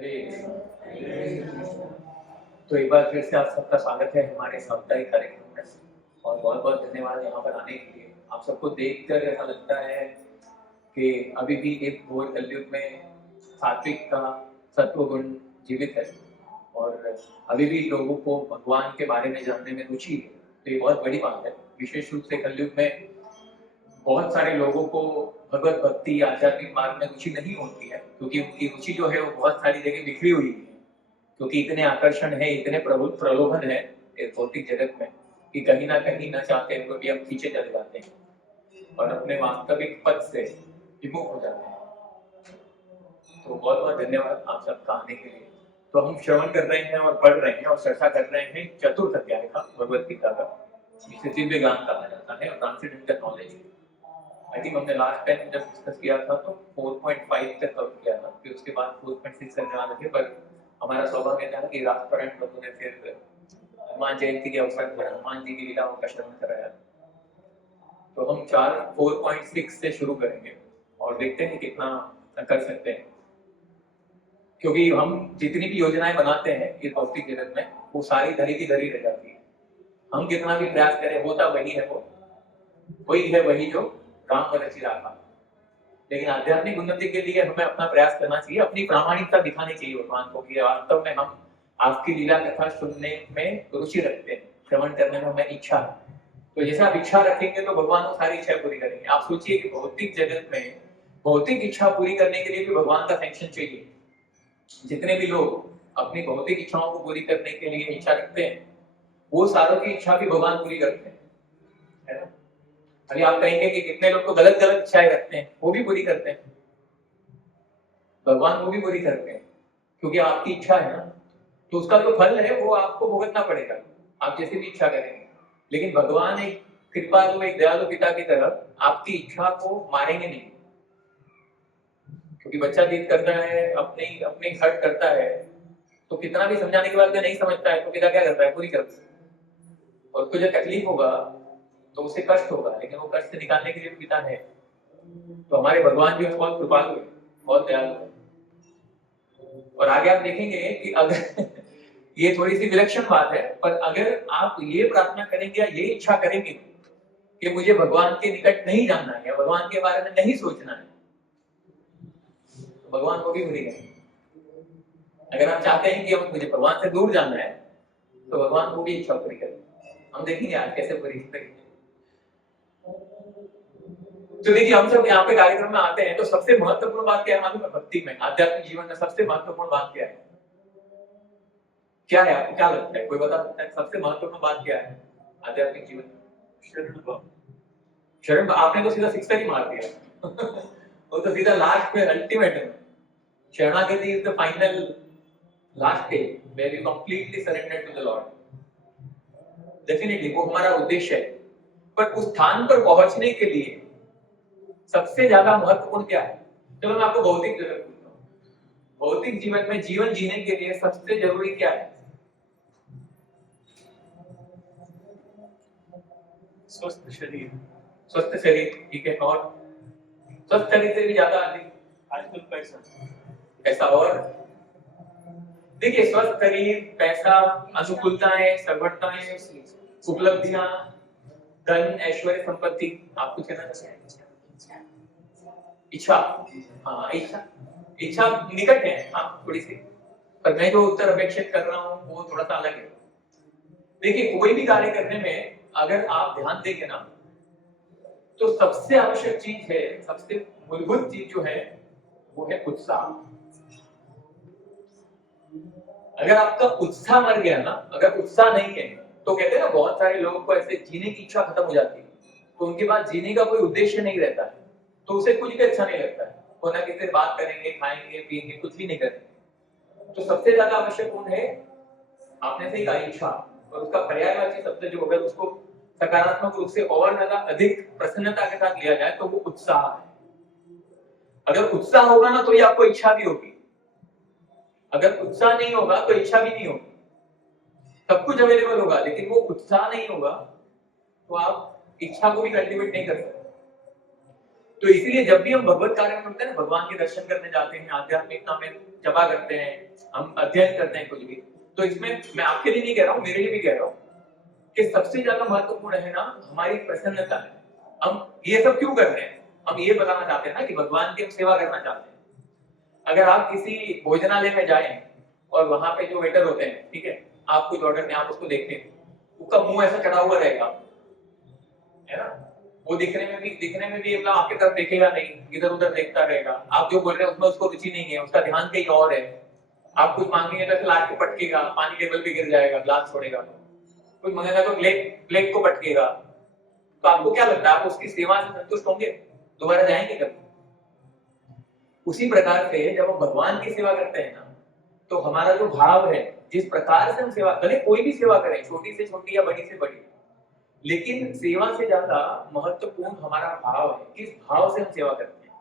हरे कृष्ण। तो एक बार फिर से आप सबका स्वागत है हमारे साप्ताहिक कार्यक्रम में और बहुत बहुत धन्यवाद यहाँ पर आने के लिए। आप सबको देखकर ऐसा लगता है कि अभी भी एक घोर कलयुग में सात्विक का सत्व गुण जीवित है और अभी भी लोगों को भगवान के बारे में जानने में रुचि है। तो ये बहुत बड़ी बात है। विशेष रूप से कलयुग में बहुत सारे लोगों को भगवत भक्ति आध्यात्मिक मार्ग में रुचि नहीं होती है, क्योंकि उनकी रुचि जो है वो बहुत सारी जगह बिखरी हुई है, क्योंकि इतने आकर्षण है, इतने प्रलोभन है इस भौतिक जगत में कि कहीं ना कहीं न चाहते हुए भी हम पीछे चले जाते हैं और अपने वास्तविक पद से विमुख हो जाते हैं। तो बहुत बहुत धन्यवाद आप सबका आने के लिए। तो हम श्रवण कर रहे हैं और पढ़ रहे हैं और चर्चा कर रहे हैं चतुर्थ अध्याय का भगवत गीता का, जिसे दिव्य ज्ञान कहा जाता है और ट्रांसेंडेंटल नॉलेज। आई थिंक हमने लास्ट टाइम जब डिस्कस किया था तो 4.5 तक कवर किया था, फिर उसके बाद 4.6 करने वाले थे, पर हमारा सौभाग्य था कि राजपरण प्रभु ने फिर हनुमान जयंती के अवसर पर हनुमान जी की लीलाओं का श्रवण कराया। तो हम 4.6 से शुरू करेंगे और देखते हैं कितना कर सकते हैं, क्योंकि हम जितनी भी योजनाएं बनाते हैं इस भौतिक जगत में वो सारी धरी की धरी रह जाती है। हम कितना भी प्रयास करें होता वही है, वो वही है वही जो राम रचि रहा। लेकिन आध्यात्मिक उन्नति के लिए हमें अपना प्रयास करना चाहिए, अपनी प्रामाणिकता दिखानी चाहिए भगवान को कि वास्तव में हम आपकी लीला कथा सुनने में रुचि रखते हैं, श्रवण करने में हमें इच्छा है। तो जैसे आप इच्छा रखेंगे तो भगवान वो सारी इच्छा पूरी करेंगे। आप सोचिए कि भौतिक जगत में भौतिक इच्छा पूरी करने के लिए भी भगवान का सैंक्शन चाहिए। जितने भी लोग अपनी भौतिक इच्छाओं को पूरी करने के लिए इच्छा रखते हैं वो सारों की इच्छा भी भगवान पूरी करते हैं, है ना। अभी आप कहेंगे कि कितने लोग तो गलत गलत इच्छाएं रखते हैं, वो भी पूरी करते हैं, भगवान वो भी पूरी करते हैं, क्योंकि आपकी इच्छा है ना, तो उसका जो फल है वो आपको भुगतना पड़ेगा, आप जैसे भी इच्छा करेंगे। लेकिन भगवान एक कृपालु, एक दयालु पिता की तरह आपकी इच्छा को मारेंगे नहीं, क्योंकि बच्चा जिद करता है, अपनी अपनी हट करता है, तो कितना भी समझाने के बाद नहीं समझता है तो पिता क्या करता है, पूरी करता है। और उसको जब तकलीफ होगा तो उसे कष्ट होगा, लेकिन वो कष्ट से निकालने के लिए पिता है। तो हमारे भगवान जो है बहुत कृपालु है, बहुत दयालु है। और आगे आप देखेंगे कि अगर ये थोड़ी सी विलक्षण बात है, पर अगर आप ये प्रार्थना करेंगे या ये इच्छा करेंगे कि मुझे भगवान के निकट नहीं जानना है या भगवान के बारे में नहीं सोचना है, तो भगवान को भी पूरी करेंगे। अगर आप चाहते हैं कि मुझे भगवान से दूर जाना है तो भगवान को भी इच्छा पूरी करेंगे। हम देखेंगे आज कैसे पूरी करेंगे। तो देखिए, हम सब यहाँ पे कार्यक्रम में आते हैं तो सबसे महत्वपूर्ण बात क्या है मालूम है? भक्ति में, आध्यात्मिक जीवन में सबसे महत्वपूर्ण बात क्या है? क्या है, आपको क्या लगता है? कोई बता सकता है सबसे महत्वपूर्ण बात क्या है आध्यात्मिक जीवन में? शरण। आपने तो सीधा सिक्सर ही मार दिया वो तो सीधा लास्ट पे अल्टीमेट है। शरणागति is the final last stage where you completely surrender to the lord. Definitely वो हमारा उद्देश्य है, पर उस स्थान पर पहुंचने के लिए सबसे ज्यादा महत्वपूर्ण क्या है? चलो मैं आपको भौतिक जगत पूछता हूँ, भौतिक जीवन में जीवन जीने के लिए सबसे जरूरी क्या है? स्वस्थ शरीर। स्वस्थ शरीर, ठीक है। और स्वस्थ शरीर से भी ज्यादा अधिक आजकल पैसा। पैसा। और देखिए, स्वस्थ शरीर, पैसा, अनुकूलताएं, सर्वोत्तमताएं, उपलब्धियां, धन, ऐश्वर्य, संपत्ति, आप कुछ कहना चाहते हैं? इच्छा। हाँ, इच्छा निकट है, हाँ थोड़ी सी, पर मैं जो उत्तर अपेक्षित कर रहा हूँ वो थोड़ा सा अलग है। देखिए, कोई भी कार्य करने में अगर आप ध्यान देंगे ना तो सबसे आवश्यक चीज है, सबसे मूलभूत चीज जो है वो है उत्साह। अगर आपका उत्साह मर गया ना, अगर उत्साह नहीं है तो कहते हैं ना, बहुत सारे लोगों को ऐसे जीने की इच्छा खत्म हो जाती है, तो उनके पास जीने का कोई उद्देश्य नहीं रहता है, तो उसे कुछ भी अच्छा नहीं लगता है। वो ना किसी से बात करेंगे, खाएंगे, पिएंगे, कुछ भी नहीं करेंगे। तो सबसे ज्यादा आवश्यक कौन है? आपने सही कहा, इच्छा। और उसका पर्यायवाची शब्द जो होगा उसको सकारात्मक रूप से और ज्यादा अधिक प्रसन्नता के साथ लिया जाए तो वो उत्साह है। अगर उत्साह होगा ना तो ये आपको इच्छा भी होगी, अगर उत्साह नहीं होगा तो इच्छा भी नहीं होगी। सब कुछ अवेलेबल होगा लेकिन वो उत्साह नहीं होगा तो आप इच्छा को भी कल्टीवेट नहीं कर सकते। तो इसलिए जब भी हम भगवत कार्य में होते हैं ना, भगवान के दर्शन करने जाते हैं, आध्यात्मिकता में जपा करते हैं, हम अध्ययन करते हैं कुछ भी, तो इसमें मैं आपके लिए नहीं कह रहा हूँ, मेरे लिए भी कह रहा हूँ कि सबसे ज्यादा महत्वपूर्ण है ना हमारी प्रसन्नता है। हम ये सब क्यों कर रहे हैं? हम ये बताना चाहते हैं ना कि भगवान की हम सेवा करना चाहते हैं। अगर आप किसी भोजनालय में जाएं और वहां पे जो वेटर होते हैं, ठीक है, आप कुछ ऑर्डर में आप उसको देखें, उसका मुंह ऐसा चढ़ा हुआ रहेगा, है ना, वो दिखने में भी मतलब आपकी तरफ देखेगा नहीं, इधर उधर देखता रहेगा। आप जो बोल रहे हैं उसमें उसको रुचि नहीं है, उसका ध्यान कहीं और है। आप कुछ मांगेंगे तो ऐसे लाट के पटकेगा, पानी टेबल पे गिर जाएगा, ग्लास छोड़ेगा। कुछ मांगेगा तो प्लेट को पटकेगा। तो आपको क्या लगता है, आप उसकी सेवा से संतुष्ट होंगे? दोबारा जाएंगे कभी? उसी प्रकार से जब हम भगवान की सेवा करते हैं ना, तो हमारा जो भाव है, जिस प्रकार से हम सेवा, भले कोई भी सेवा करें, छोटी से छोटी या बड़ी से बड़ी, लेकिन सेवा से ज्यादा महत्वपूर्ण हमारा भाव है, किस भाव से हम सेवा करते हैं।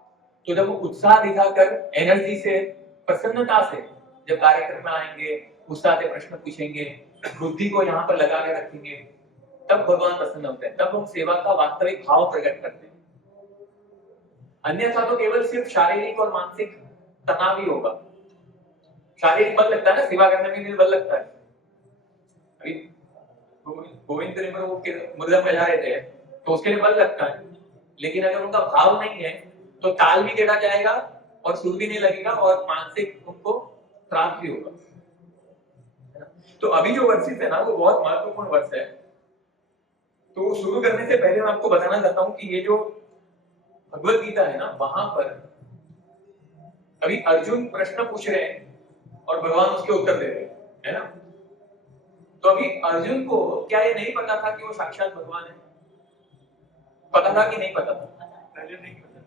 तो जब हम उत्साह दिखाकर, एनर्जी से, प्रसन्नता से जब कार्यक्रम में आएंगे, उत्साह से प्रश्न पूछेंगे, बुद्धि को यहाँ पर लगा के रखेंगे, तब भगवान प्रसन्न होते हैं, तब हम सेवा का वास्तविक भाव प्रकट करते हैं। अन्यथा तो केवल सिर्फ शारीरिक और मानसिक तनाव ही होगा। शारीरिक बल लगता है ना, सेवा करने में भी बल लगता है। अभी गोविंद मृदंग बजा रहे थे तो उसके लिए बल लगता है, लेकिन अगर उनका भाव नहीं है तो ताल भी टेढ़ा जाएगा और सुर भी नहीं लगेगा और मानसिक उनको त्रास भी होगा। तो अभी जो वर्सेस है ना, वो बहुत महत्वपूर्ण वर्ष है। तो शुरू करने से पहले मैं आपको बताना चाहता हूँ कि ये जो भगवत गीता है ना, वहां पर अभी अर्जुन प्रश्न पूछ रहे हैं और भगवान उसके उत्तर दे रहे हैं, है ना। तो अभी अर्जुन को क्या ये नहीं पता था कि वो साक्षात भगवान है? पता था कि नहीं पता था? पहले नहीं पता,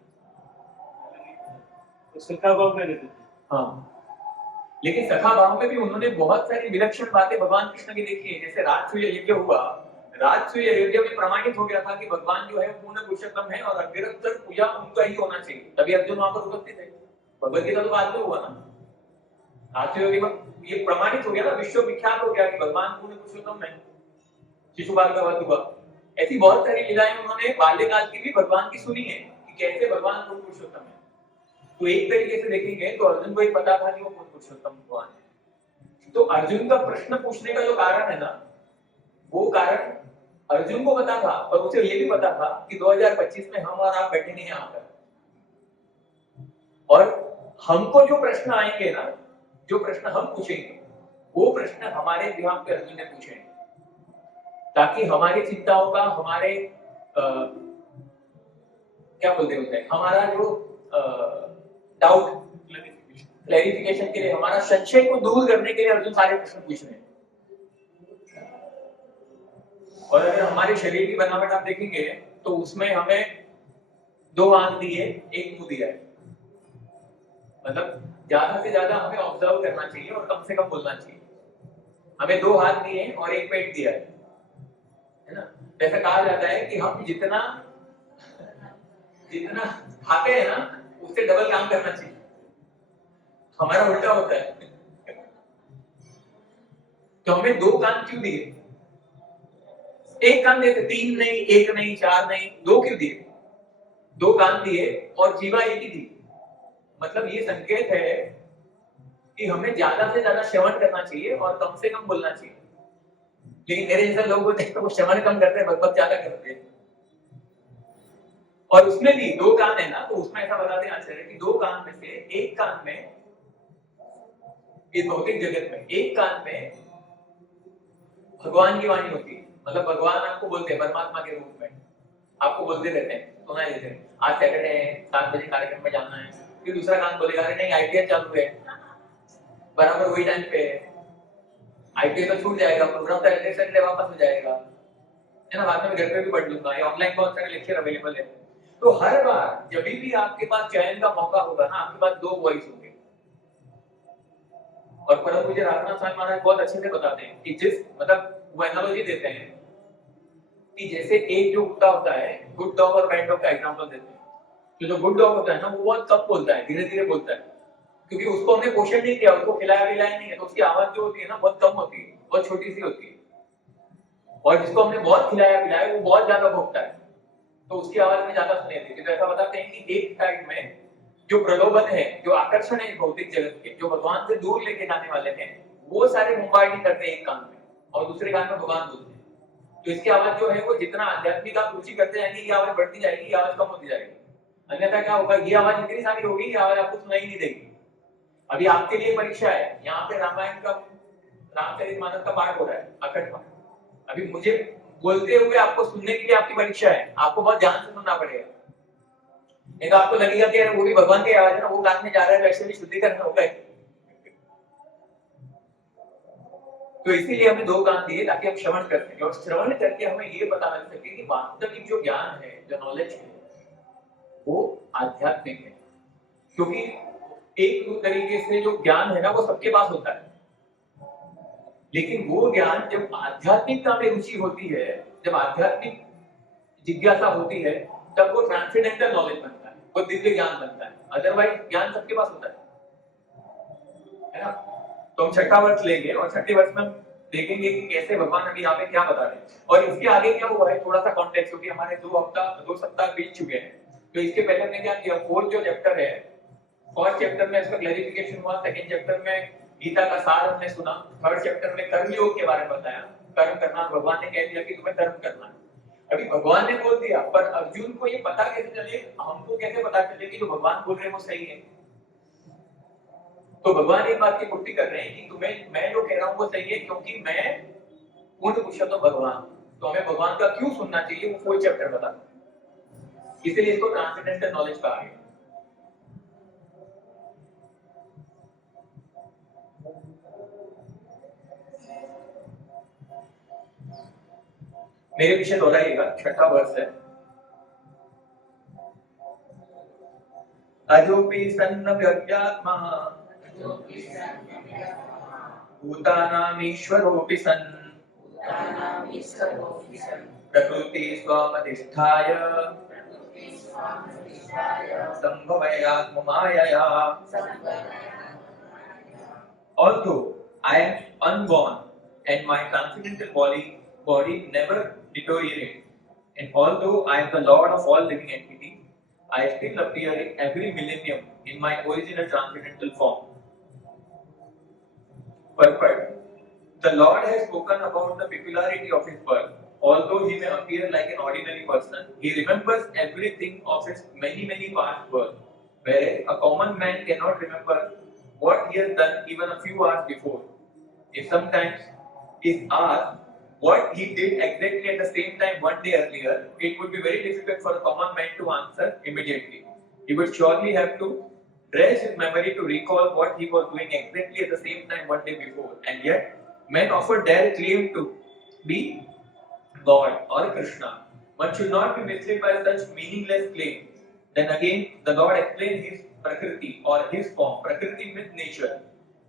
तो सखा भाव में रहते थे। हाँ, लेकिन सखा भाव में भी उन्होंने बहुत सारी विलक्षण बातें भगवान कृष्ण की देखी है। जैसे राजसूय यज्ञ हुआ, राजसूय यज्ञ में प्रमाणित हो गया था कि भगवान जो है पूर्ण पुरुषोत्तम है और अग्रतर पूजा उनका ही होना चाहिए, तभी अर्जुन वहां पर उपस्थित है। भगवत गीता तो बाद में हुआ ना, राजसूय यज्ञ में ये प्रमाणित हो गया ना, विश्व विख्यात हो गया कि भगवान पूर्ण पुरुषोत्तम है। शिशुपाल का वध हुआ। ऐसी बहुत सारी लीलाएं उन्होंने बाल्यकाल की भी भगवान की सुनी है कि कैसे भगवान पूर्ण पुरुषोत्तम है। तो एक तरीके से देखेंगे तो अर्जुन को ही पता था कि वो पूर्ण पुरुषोत्तम भगवान है। तो अर्जुन का प्रश्न पूछने का जो कारण है ना, वो कारण अर्जुन को पता था, पर उसे ये भी पता था कि 2025 में हम और आप बैठेंगे यहाँ पर, और हमको जो प्रश्न आएंगे ना, जो प्रश्न हम पूछेंगे, वो प्रश्न हमारे दिमाग पे अर्जुन ने पूछे, ताकि हमारी चिंताओं का, हमारे क्या बोलते हैं, हमारा जो डाउट क्लैरिफिकेशन के लिए, हमारा संशय को दूर करने के लिए अर्जुन सारे प्रश्न पूछ रहे हैं। और अगर हमारे शरीर की बनावट आप देखेंगे तो उसमें हमें 2 आंख दिए, 1 मुंह दिया है। मतलब ज्यादा से ज्यादा हमें ऑब्जर्व करना चाहिए और कम से कम बोलना चाहिए। हमें 2 हाथ दिए और 1 पेट दिया है ना। जैसा कहा जाता है कि हम जितना खाते हैं ना, उससे डबल काम करना चाहिए। हमारा उल्टा होता है। तो हमें 2 कान क्यों दिए? 1 कान देते, 3 नहीं, 1 नहीं, 4 नहीं, 2 क्यों दिए? 2 कान दिए और जीवा 1 ही दी। मतलब ये संकेत है कि हमें ज्यादा से ज्यादा श्रवण करना चाहिए और कम से कम बोलना चाहिए। लेकिन मेरे जैसे लोग होते हैं तो वो श्रवण कम करते हैं, भगवत ज्यादा करते हैं। और उसमें भी 2 कान है ना, तो उसमें ऐसा बताते हैं आचार्य कि 2 कान में से 1 कान में, इस भौतिक जगत में 1 कान में भगवान की वाणी होती है। मतलब भगवान आपको बोलते हैं परमात्मा के रूप में, आपको बोलते रहते हैं, सुनाई देते हैं, आज सैटरडे है, 7 बजे कार्यक्रम में जाना है। फिर दूसरा कान बोलेगा अरे नहीं, आईपीएल चालू है, बराबर वही टाइम पे है, आईपीएल तो छूट जाएगा, प्रोग्राम तो अगले सैटरडे वापस हो जाएगा, है ना, बाद में घर पे भी पढ़ लूंगा, ये ऑनलाइन बहुत सारे लेक्चर अवेलेबल है। तो हर बार जब भी आपके पास चयन का मौका होगा ना, आपके पास 2 वॉइस होंगे। और परम पूज्य रामनाथ स्वामी महाराज बहुत अच्छे से बताते हैं कि जिस, मतलब वो एनालॉजी देते हैं कि जैसे एक जो कुत्ता होता है, गुड डॉग और बैड डॉग का एग्जांपल देते हैं। तो जो गुड डॉग होता है ना, वो बहुत कम बोलता है, धीरे धीरे बोलता है, क्योंकि उसको हमने पोषण नहीं किया, उसको खिलाया पिलाया नहीं है, तो उसकी आवाज जो होती है ना बहुत कम होती है, बहुत छोटी सी होती है। और जिसको हमने बहुत खिलाया पिलाया, वो बहुत ज्यादा भोगता है, तो उसकी आवाज में ज्यादा सुनाई देती है। तो ऐसा बताते हैं कि एक साइड में जो प्रलोभन है, जो आकर्षण है भौतिक जगत के, जो भगवान से दूर लेके जाने वाले हैं, वो सारे मुंबार्डी करते हैं एक कान में और दूसरे कान में भगवान बोलते हैं। तो इसकी आवाज जो है वो जितना आध्यात्मिक आप रुचि करते जाएंगे, ये आवाज बढ़ती जाएगी, ये आवाज कम होती जाएगी। अन्यथा क्या होगा, ये आवाज इतनी सारी होगी, ये आवाज आपको सुनाई नहीं देगी। अभी आपके लिए परीक्षा है, यहाँ पे रामायण का, रामचरितमानस का पाठ हो रहा है, अखंड पाठ। अभी मुझे बोलते हुए आपको सुनने के लिए आपकी परीक्षा है, आपको बहुत ध्यान से सुनना पड़ेगा। नहीं तो आपको लगेगा कि वो भी भगवान की आवाज है ना, वो कान में जा रहा है, वैसे भी शुद्धिकरण होगा। तो इसीलिए हमें दो कान दिए ताकि हम श्रवण कर सकें, और श्रवण करके हमें ये पता लग सके कि वास्तविक जो ज्ञान है, जो नॉलेज है, वो आध्यात्मिक है। क्योंकि एक तरीके से जो ज्ञान है ना, वो सबके पास होता है, लेकिन वो ज्ञान जब आध्यात्मिकता में रुचि होती है, जब आध्यात्मिक जिज्ञासा होती है, तब वो ट्रांसेंडेंटल नॉलेज बनता है, वो दिव्य ज्ञान बनता है। अदरवाइज ज्ञान सबके पास होता है ना। तो हम छठा वर्ष लेंगे और छठे वर्ष में देखेंगे कि कैसे भगवान अभी यहाँ पे क्या बता रहे हैं, और इसके आगे क्या हुआ है, थोड़ा सा कॉन्टेक्स्ट, क्योंकि हमारे 2 सप्ताह बीत चुके हैं। तो इसके पहले हमने क्या किया, फोर्थ जो चैप्टर है, फर्स्ट चैप्टर में इसका क्लैरिफिकेशन हुआ, सेकंड चैप्टर में गीता का सार हमने सुना, थर्ड चैप्टर में कर्म योग के बारे में बताया, कर्म करना, भगवान ने कह दिया कि तुम्हें कर्म करना है। अभी भगवान ने बोल दिया, पर अर्जुन को ये पता कैसे चले, हमको कैसे पता चले कि जो भगवान बोल रहे हैं वो सही है। तो भगवान एक बात की पुष्टि कर रहे हैं कि तुम्हें, मैं जो कह रहा हूँ वो सही है, क्योंकि मैं पूर्ण पुरुषोत्तम भगवान। तो हमें भगवान का क्यों सुनना चाहिए, वो फोर्थ चैप्टर बता, इसलिए इसको ट्रांसेंडेंटल नॉलेज कहा गया। मेरे पीछे दोहराइएगा, छठा वर्ष है। अजोपि सन्न व्यज्ञात्मा भूतानामीश्वरोऽपि सन् प्रकृति स्वामधिष्ठाय संभवयात्ममायया। Although I am unborn and my transcendental body never deteriorates, and although I am the Lord of all living entities, I still appear in every millennium in my original transcendental form. Purport. The Lord has spoken about the peculiarity of his birth. Although he may appear like an ordinary person, he remembers everything of his many past births, whereas a common man cannot remember what he has done even a few hours before. If sometimes is asked what he did exactly at the same time one day earlier, it would be very difficult for a common man to answer immediately. He would surely have to raise his memory to recall what he was doing exactly at the same time one day before. And yet, men often dare claim to be God or Krishna. One should not be misled by such meaningless claims. Then again, the Lord explains his Prakriti or his form. Prakriti means nature,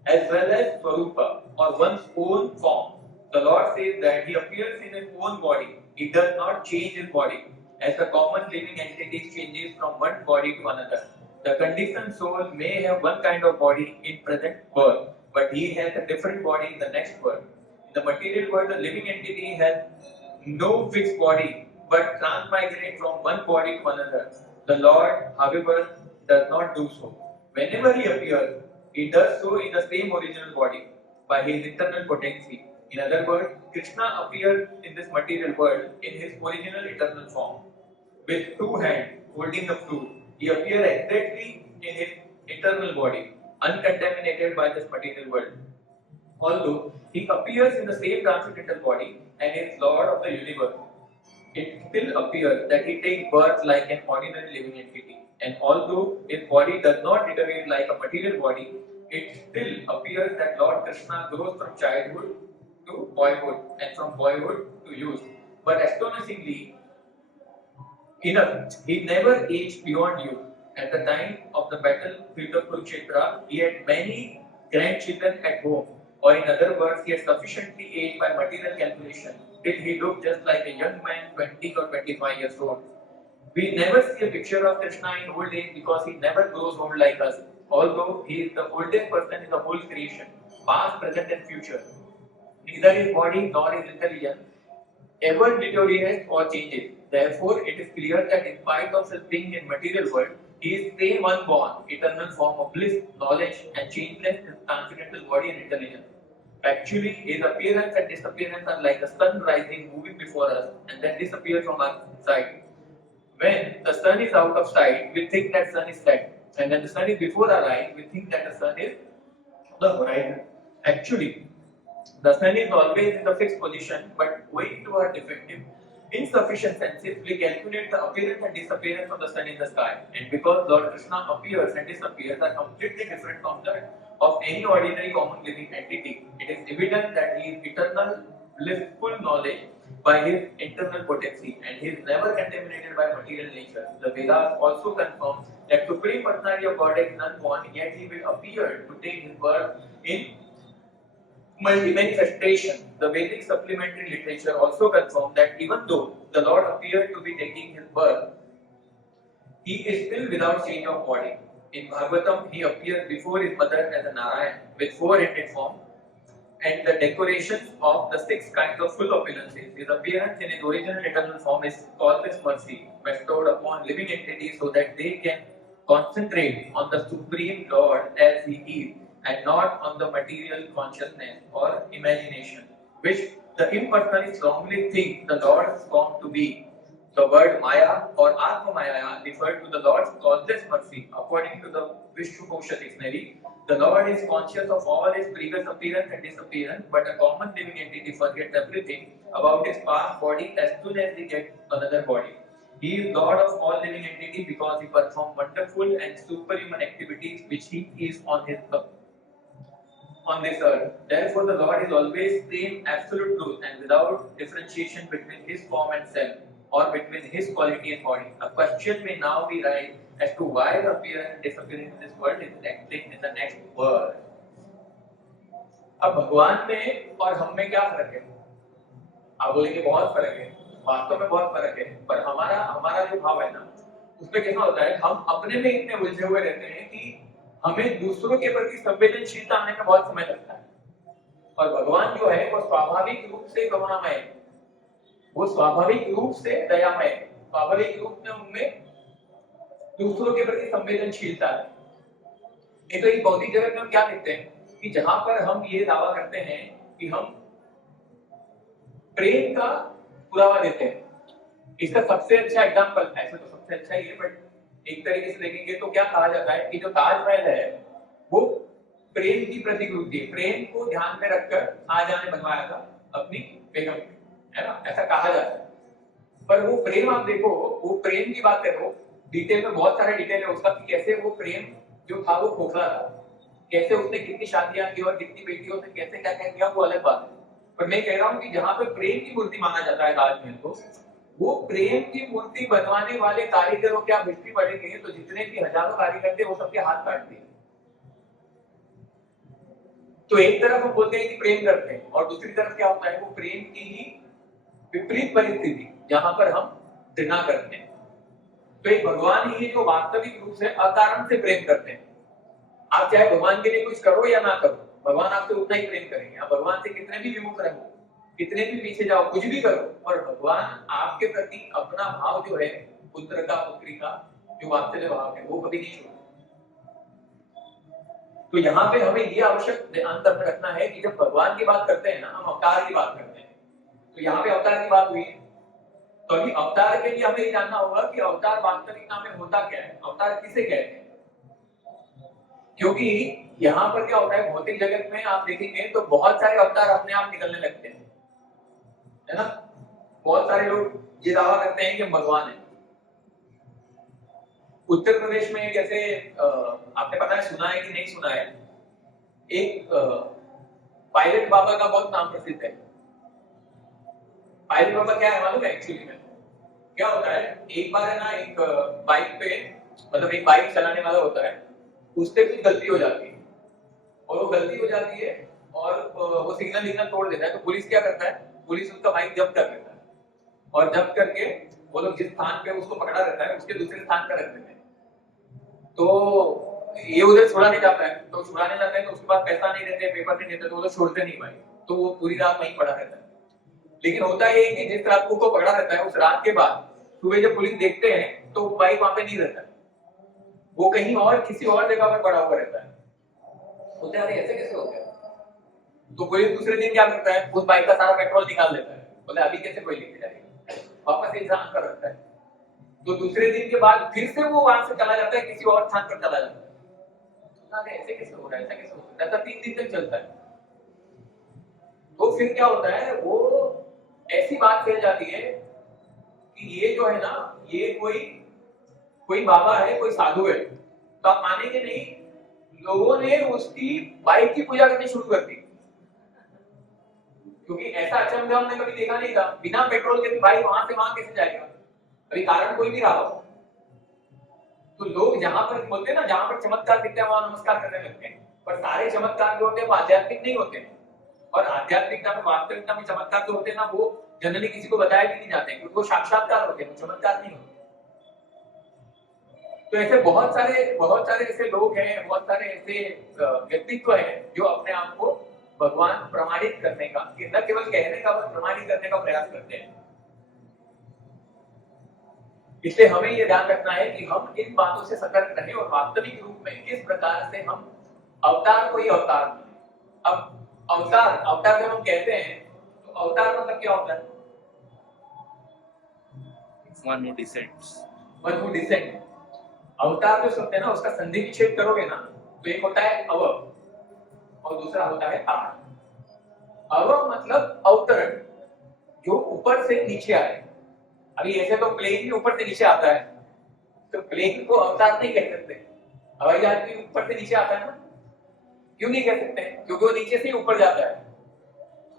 as well as Swarupa or one's own form. The Lord says that he appears in his own body. He does not change his body, as the common living entity changes from one body to another. The conditioned soul may have one kind of body in present birth, but he has a different body in the next birth. In the material world, the living entity has no fixed body, but transmigrate from one body to another. The Lord, however, does not do so. Whenever he appears, he does so in the same original body, by his eternal potency. In other words, Krishna appears in this material world in his original eternal form. With two hands holding the flute, he appears exactly in his eternal body, uncontaminated by this material world. Although he appears in the same transcendental body and is Lord of the universe, it still appears that he takes birth like an ordinary living entity. And although his body does not deteriorate like a material body, it still appears that Lord Krishna grows from childhood to boyhood and from boyhood to youth. But astonishingly enough, he never aged beyond youth. At the time of the battlefield of Kurukshetra, he had many grandchildren at home, or in other words, he had sufficiently aged by material calculation till he looked just like a young man, 20 or 25 years old. We never see a picture of Krishna in old age because he never grows old like us, although he is the oldest person in the whole creation, past, present, and future. Neither his body nor his intelligence ever deteriorates or changes. Therefore, it is clear that in spite of his being in material world, He is same unborn, eternal form of bliss, knowledge, and changeless, transcendental body and intelligence. Actually, his appearance and disappearance are like the sun rising, moving before us, and then disappear from our sight. When the sun is out of sight, we think that sun is set, and when the sun is before our eyes, we think that the sun is the horizon. Actually, the sun is always in the fixed position, but owing to our defective, insufficient senses, we calculate the appearance and disappearance of the sun in the sky. And because Lord Krishna appears and disappears are completely different from that of any ordinary common living entity, it is evident that he is eternal, blissful knowledge by his internal potency, and he is never contaminated by material nature. The Vedas also confirm that Supreme Personality of Godhead is unborn, yet he will appear to take his birth in multi-manifestation. The Vedic supplementary literature also confirms that even though the Lord appeared to be taking his birth, he is still without change of body. In Bhagavatam, he appears before his mother as a Narayan with four-headed form, and the decorations of the six kinds of full opulences. His appearance in his original eternal form is causeless mercy bestowed upon living entities so that they can concentrate on the Supreme Lord as he is, and not on the material consciousness or imagination, which the impersonalists wrongly think the Lord's form to be. The word Maya or Atma Maya referred to the Lord's causeless mercy. According to the Vishwakosha dictionary, the Lord is conscious of all his previous appearance and disappearance, but a common living entity forgets everything about his past body as soon as he gets another body. He is Lord of all living entities because he performs wonderful and superhuman activities which he is on this earth. Therefore, the Lord is always same absolute truth and without differentiation between his form and self, or between his quality and body. A question may now be raised as to why the appearance and disappearance in this world is explained in the next verse. अब भगवान में और हम में क्या फर्क है? आप बोलेंगे बहुत फर्क है, वास्तव में बहुत फर्क है, पर हमारा जो भाव है ना, उसमें कैसा होता है, हम अपने में इतने उलझे हुए रहते हैं कि हमें दूसरों के प्रति संवेदनशीलता आने में बहुत समय लगता है। और भगवान जो है वो स्वाभाविक रूप से करुणामय है, वो स्वाभाविक रूप से दयामय है, स्वाभाविक रूप में उनमें दूसरों के प्रति संवेदनशीलता है। नहीं तो इस भौतिक जगत में हम क्या देखते हैं कि जहां पर हम ये दावा करते हैं कि हम प्रेम का पुरावा देते हैं, इसका सबसे अच्छा एग्जाम्पल, ऐसे तो सबसे अच्छा ही है, बट एक तरीके से देखेंगे तो क्या कहा जाता है कि जो ताजमहल है वो प्रेम की प्रतिकृति है, प्रेम को ध्यान में रखकर शाहजहां ने बनवाया था अपनी बेगम, है ना, ऐसा कहा जाता है। पर वो प्रेम आप देखो, वो प्रेम की बात करो, डिटेल में बहुत सारे डिटेल है उसका कि कैसे वो प्रेम जो था वो खोखला था, कैसे उसने कितनी शादियां की और कितनी बेटियों से कैसे क्या क्या किया, वो अलग बात है। पर मैं कह रहा हूँ कि जहाँ पे प्रेम की मूर्ति माना जाता है ताजमहल को, वो प्रेम की मूर्ति बनवाने वाले कारीगरों की आप हिस्ट्री पढ़ेंगे तो जितने भी हजारों कारीगर थे वो सबके हाथ काट दिए। तो एक तरफ हम बोलते हैं कि प्रेम करते हैं और दूसरी तरफ क्या होता है, वो प्रेम की ही विपरीत परिस्थिति जहां पर हम घृणा करते हैं। तो एक भगवान ही है जो वास्तविक रूप से अकारण से प्रेम करते हैं। आप चाहे भगवान के लिए कुछ करो या ना करो, भगवान आपसे उतना ही प्रेम करेंगे। आप भगवान से कितने भी विमुख रहो, कितने भी पीछे जाओ, कुछ भी करो, और भगवान आपके प्रति अपना भाव जो है, पुत्र का पुत्री का जो वात्सल्य भाव है, वो कभी नहीं छोड़ते। तो यहाँ पे हमें ये आवश्यक अंतर में रखना है कि जब भगवान की बात करते हैं ना, हम अवतार की बात करते हैं। तो यहाँ पे अवतार की बात हुई है, तो अभी अवतार के लिए हमें ये जानना होगा कि अवतार वास्तविकता में होता क्या है, अवतार किसे कहते हैं। क्योंकि यहाँ पर क्या होता है, भौतिक जगत में आप देखेंगे तो बहुत सारे अवतार अपने आप निकलने लगते हैं, है ना। बहुत सारे लोग ये दावा करते हैं कि भगवान है। उत्तर प्रदेश में जैसे आपने पता है, सुना है कि नहीं सुना है, एक पायलट बाबा का बहुत नाम प्रसिद्ध है। पायलट बाबा क्या है मालूम है? एक्चुअली में क्या होता है, एक बार है ना, एक बाइक पे, मतलब एक बाइक चलाने वाला होता है, उससे कुछ गलती हो जाती है और वो गलती हो जाती है और वो सिग्नल तोड़ देता है। तो पुलिस क्या करता है, पुलिस उसका बाइक जब्त कर लेता है और जब्त करके वो लोग जिस स्थान पे उसको पकड़ा रहता है उसके दूसरे स्थान पर रख देते हैं। तो ये उधर छुड़ाने जाता है, तो छुड़ाने जाता है तो उसके पास पैसा नहीं देते, पेपर नहीं देते, तो वो लोग छोड़ते नहीं भाई, तो वो पूरी रात वहीं पड़ा रहता है। लेकिन होता है कि जिस रात को पकड़ा रहता है, उस रात के बाद सुबह जब पुलिस देखते हैं तो बाइक वहां पे नहीं रहता है। वो कहीं और किसी और जगह पर पड़ा हुआ रहता है। बोलते हैं अरे ऐसे कैसे हो गया? तो कोई दूसरे दिन क्या करता है, उस बाइक का सारा पेट्रोल निकाल देता है, बोले अभी कैसे कोई लेके जाएगा, वापस इंसान कर रखता है। तो दूसरे दिन के बाद फिर से वो वहां से चला जाता है, किसी और स्थान पर चला जाता है। अरे ऐसे कैसे हो रहा है, ऐसा कैसे हो सकता है? ऐसा 3 दिन तक चलता है। तो फिर क्या होता है, वो ऐसी बात फैल जाती है कि ये जो है ना, ये कोई कोई बाबा है, कोई साधु है। तो आप मानेंगे नहीं, लोगों ने उसकी बाइक की पूजा करनी शुरू कर दी, क्योंकि ऐसा अचंभा हमने कभी देखा नहीं था। बिना पेट्रोल के बाइक वहां से वहां कैसे जाएगा? अभी कारण कोई भी रहा हो। तो लोग जहां पर बोलते हैं ना, जहां पर चमत्कार दिखते हैं वहां नमस्कार करने लगते हैं, पर सारे चमत्कार जो होते हैं वो आध्यात्मिक नहीं होते हैं। और आध्यात्मिकता में, वास्तविकता में चमत्कार जो होते हैं ना, वो जनरली किसी को बताए भी नहीं जाते हैं, क्योंकि वो साक्षात्कार होते हैं, वो चमत्कार नहीं होते। तो ऐसे बहुत सारे ऐसे लोग हैं, बहुत सारे ऐसे व्यक्तित्व हैं जो अपने आप को भगवान प्रमाणित करने का, न केवल कहने का, बस प्रमाणित करने का प्रयास करते हैं। इसलिए हमें यह ध्यान रखना है कि हम इन बातों से सतर्क रहें और वास्तविक रूप में किस प्रकार से हम अवतार को ही अवतार माने। अब अवतार जब हम कहते हैं तो अवतार मतलब क्या होता है? One who descends. One who descend. अवतार जो शब्द है ना, उसका संधि विच्छेद करोगे ना, तो एक होता है अव और दूसरा होता है तार। अव मतलब अवतरण, जो ऊपर से नीचे आए। अभी ऐसे तो प्लेन भी ऊपर से नीचे आता है, तो प्लेन को अवतार नहीं कह सकते। हवाई जहाज भी ऊपर से नीचे आता है ना, क्यों नहीं कह सकते? क्योंकि वो नीचे से ही ऊपर जाता है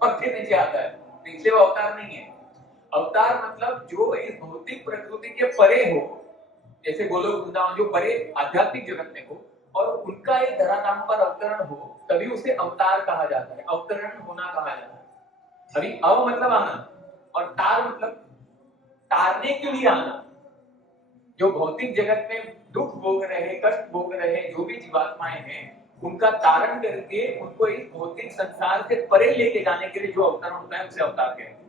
और फिर नीचे आता है, तो इसलिए वो अवतार नहीं है। अवतार मतलब जो इस भौतिक प्रकृति के परे हो, जैसे गोलोक वृंदावन जो परे आध्यात्मिक जगत में हो, और उनका एक धराधाम पर अवतरण हो, तभी उसे अवतार कहा जाता है, अवतरण होना कहा जाता है। अभी अव मतलब आना और तार मतलब तारने के लिए आना। जो भौतिक जगत में दुख भोग रहे, कष्ट भोग रहे जो भी जीवात्माएं हैं, उनका तारण करके उनको इस भौतिक संसार से परे लेके जाने के लिए जो अवतरण होता है उसे अवतार कहते हैं।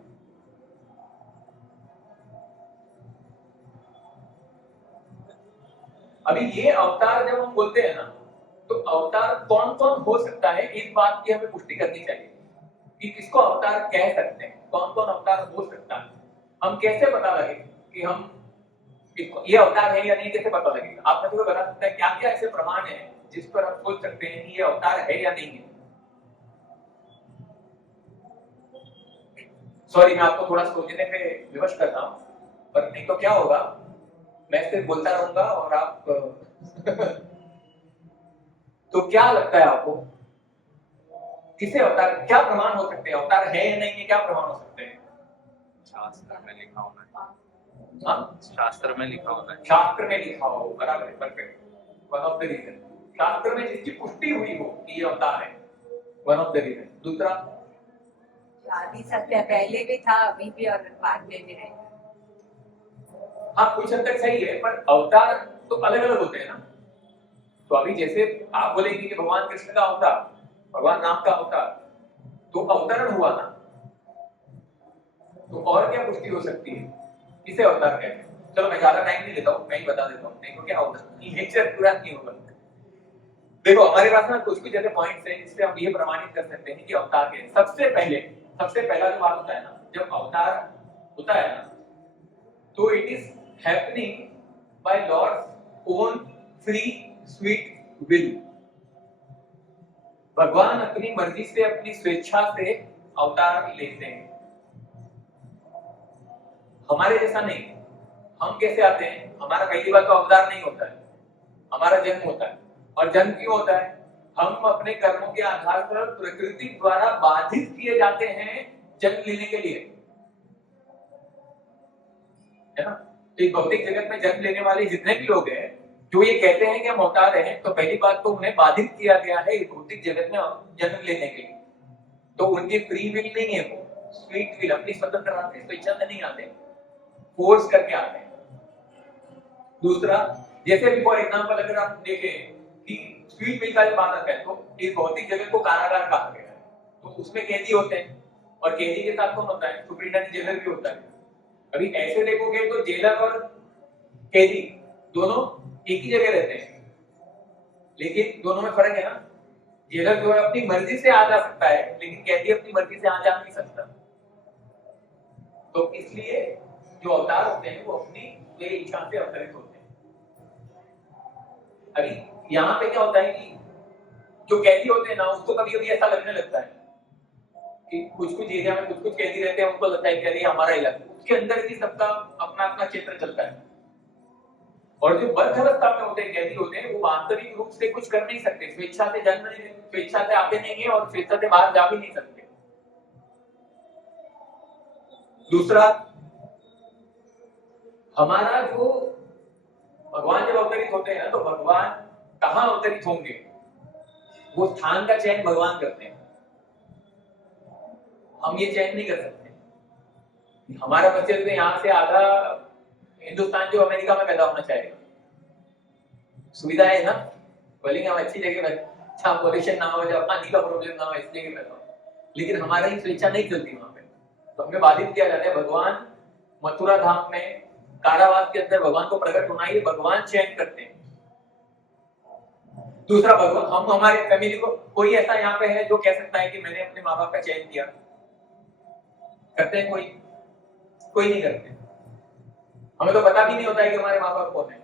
अभी ये अवतार जब हम बोलते हैं ना, तो अवतार कौन कौन हो सकता है, इस बात की हमें पुष्टि करनी चाहिए कि किसको अवतार कह सकते हैं, कौन कौन अवतार हो सकता है। हम कैसे पता लगे कि हम ये अवतार है या नहीं, कैसे पता लगेगा? आप मुझे बता सकते हैं क्या क्या ऐसे प्रमाण है जिस पर हम सोच सकते हैं कि ये अवतार है या नहीं है? सॉरी, मैं आपको थोड़ा सोचने पे विवश करता हूँ, पर नहीं तो क्या होगा, मैं सिर्फ बोलता रहूंगा और आप तो क्या लगता है आपको, किसे अवतार, क्या प्रमाण हो सकते हैं? अवतार है या नहीं है, क्या प्रमाण हो सकते हैं? शास्त्र में लिखा होना है। हाँ, शास्त्र में लिखा होना है। शास्त्र में लिखा हो, बराबर है, perfect, one of the reason. शास्त्र में जिसकी पुष्टि हुई हो कि ये अवतार है, वन ऑफ द रीजन। दूसरा, आदि सत्य पहले भी था, अभी भी और बाद में भी रहेगा। हाँ कुछ हद तक सही है, पर अवतार तो अलग अलग होते हैं ना। तो अभी जैसे आप बोलेंगे कि भगवान कृष्ण का अवतार, भगवान राम का अवतार, तो अवतरण हुआ ना, तो और क्या पुष्टि हो सकती है, किसे अवतार कहते हैं? चलो मैं ज्यादा टाइम नहीं लेता हूँ, मैं ही बता देता हूँ, देखो क्या होगा, लेक्चर पूरा नहीं होगा। देखो हमारे पास ना कुछ ऐसे पॉइंट्स हैं जिससे हम ये प्रमाणित कर सकते हैं कि अवतार के सबसे पहला जो बात होता है ना, जब अवतार होता है ना, तो it is happening by lord's own free sweet will. भगवान अपनी मर्जी से, अपनी स्वेच्छा से अवतार लेते हैं, हमारे जैसा नहीं। हम कैसे आते हैं? हमारा पहली बार तो अवतार नहीं होता है, हमारा जन्म होता है। और जन्म क्यों होता है? हम अपने कर्मों के आधार पर प्रकृति द्वारा बाधित किए जाते हैं जन्म लेने के लिए, है ना? तो इस भौतिक जगत में जन्म लेने वाले जितने भी लोग हैं जो ये कहते हैं कि हम अवतार हैं, तो पहली बात तो उन्हें बाधित किया गया है इस भौतिक जगत में जन्म लेने के लिए। तो उनकी फ्री विल नहीं है, वो स्वीट विल, अपनी स्वतंत्रता से, स्वेच्छा से नहीं आते, फोर्स करके आते हैं। दूसरा, जैसे भी फॉर एग्जांपल अगर आप देखें कि स्वीट विल का जो बात आता है, तो इस भौतिक जगत को कारागार कहा गया है, तो उसमें कैदी होते हैं, और कैदी के साथ कौन होता है? सुप्रीटेंडेंट जेलर भी होता है। अभी ऐसे देखोगे तो जेलर और कैदी दोनों एक ही जगह रहते हैं, लेकिन दोनों में फर्क है ना। जेलर जो है अपनी मर्जी से आ जा सकता है, लेकिन कैदी अपनी मर्जी से आ जा नहीं सकता। तो इसलिए जो अवतार होते हैं वो अपनी वे इच्छा से अवतरित होते हैं। अभी यहाँ पे क्या होता है कि जो कैदी होते हैं ना, उसको कभी कभी ऐसा लगने लगता है कि कुछ कुछ एरिया में कुछ कुछ कैदी रहते हैं, उनको लगता है कि अरे हमारा इलाका, उसके अंदर भी सबका अपना अपना क्षेत्र चलता है। और जो बद्ध अवस्था में होते हैं, कैदी होते हैं, वो वास्तविक रूप से कुछ कर नहीं सकते, स्वेच्छा से जन्म नहीं, स्वेच्छा से आते नहीं है और स्वेच्छा से बाहर जा भी नहीं सकते। दूसरा, हमारा जो भगवान जब अवतरित होते हैं ना, तो भगवान कहाँ अवतरित होंगे वो स्थान का चयन भगवान करते हैं, हम ये चयन नहीं कर सकते। हमारा बच्चे तो यहाँ से आधा हिंदुस्तान जो अमेरिका में पैदा होना चाहेगा, सुविधा है ना, बोलेंगे हम अच्छी जगह में, अच्छा पॉल्यूशन ना हो, जब पानी का प्रॉब्लम ना हो, इस जगह पैदा हो, लेकिन हमारा ही स्वेच्छा नहीं चलती वहां पे, तो हमें बाधित किया जाता है। भगवान मथुरा धाम में कारावास के अंदर भगवान को प्रकट होना, ये भगवान चयन करते हैं। दूसरा, भगवान हम हमारे फैमिली को, कोई ऐसा यहाँ पे है जो कह सकता है कि मैंने अपने माँ बाप का चयन किया? करते हैं कोई नहीं करते। हमें तो पता भी नहीं होता है कि हमारे माँ बाप कौन है,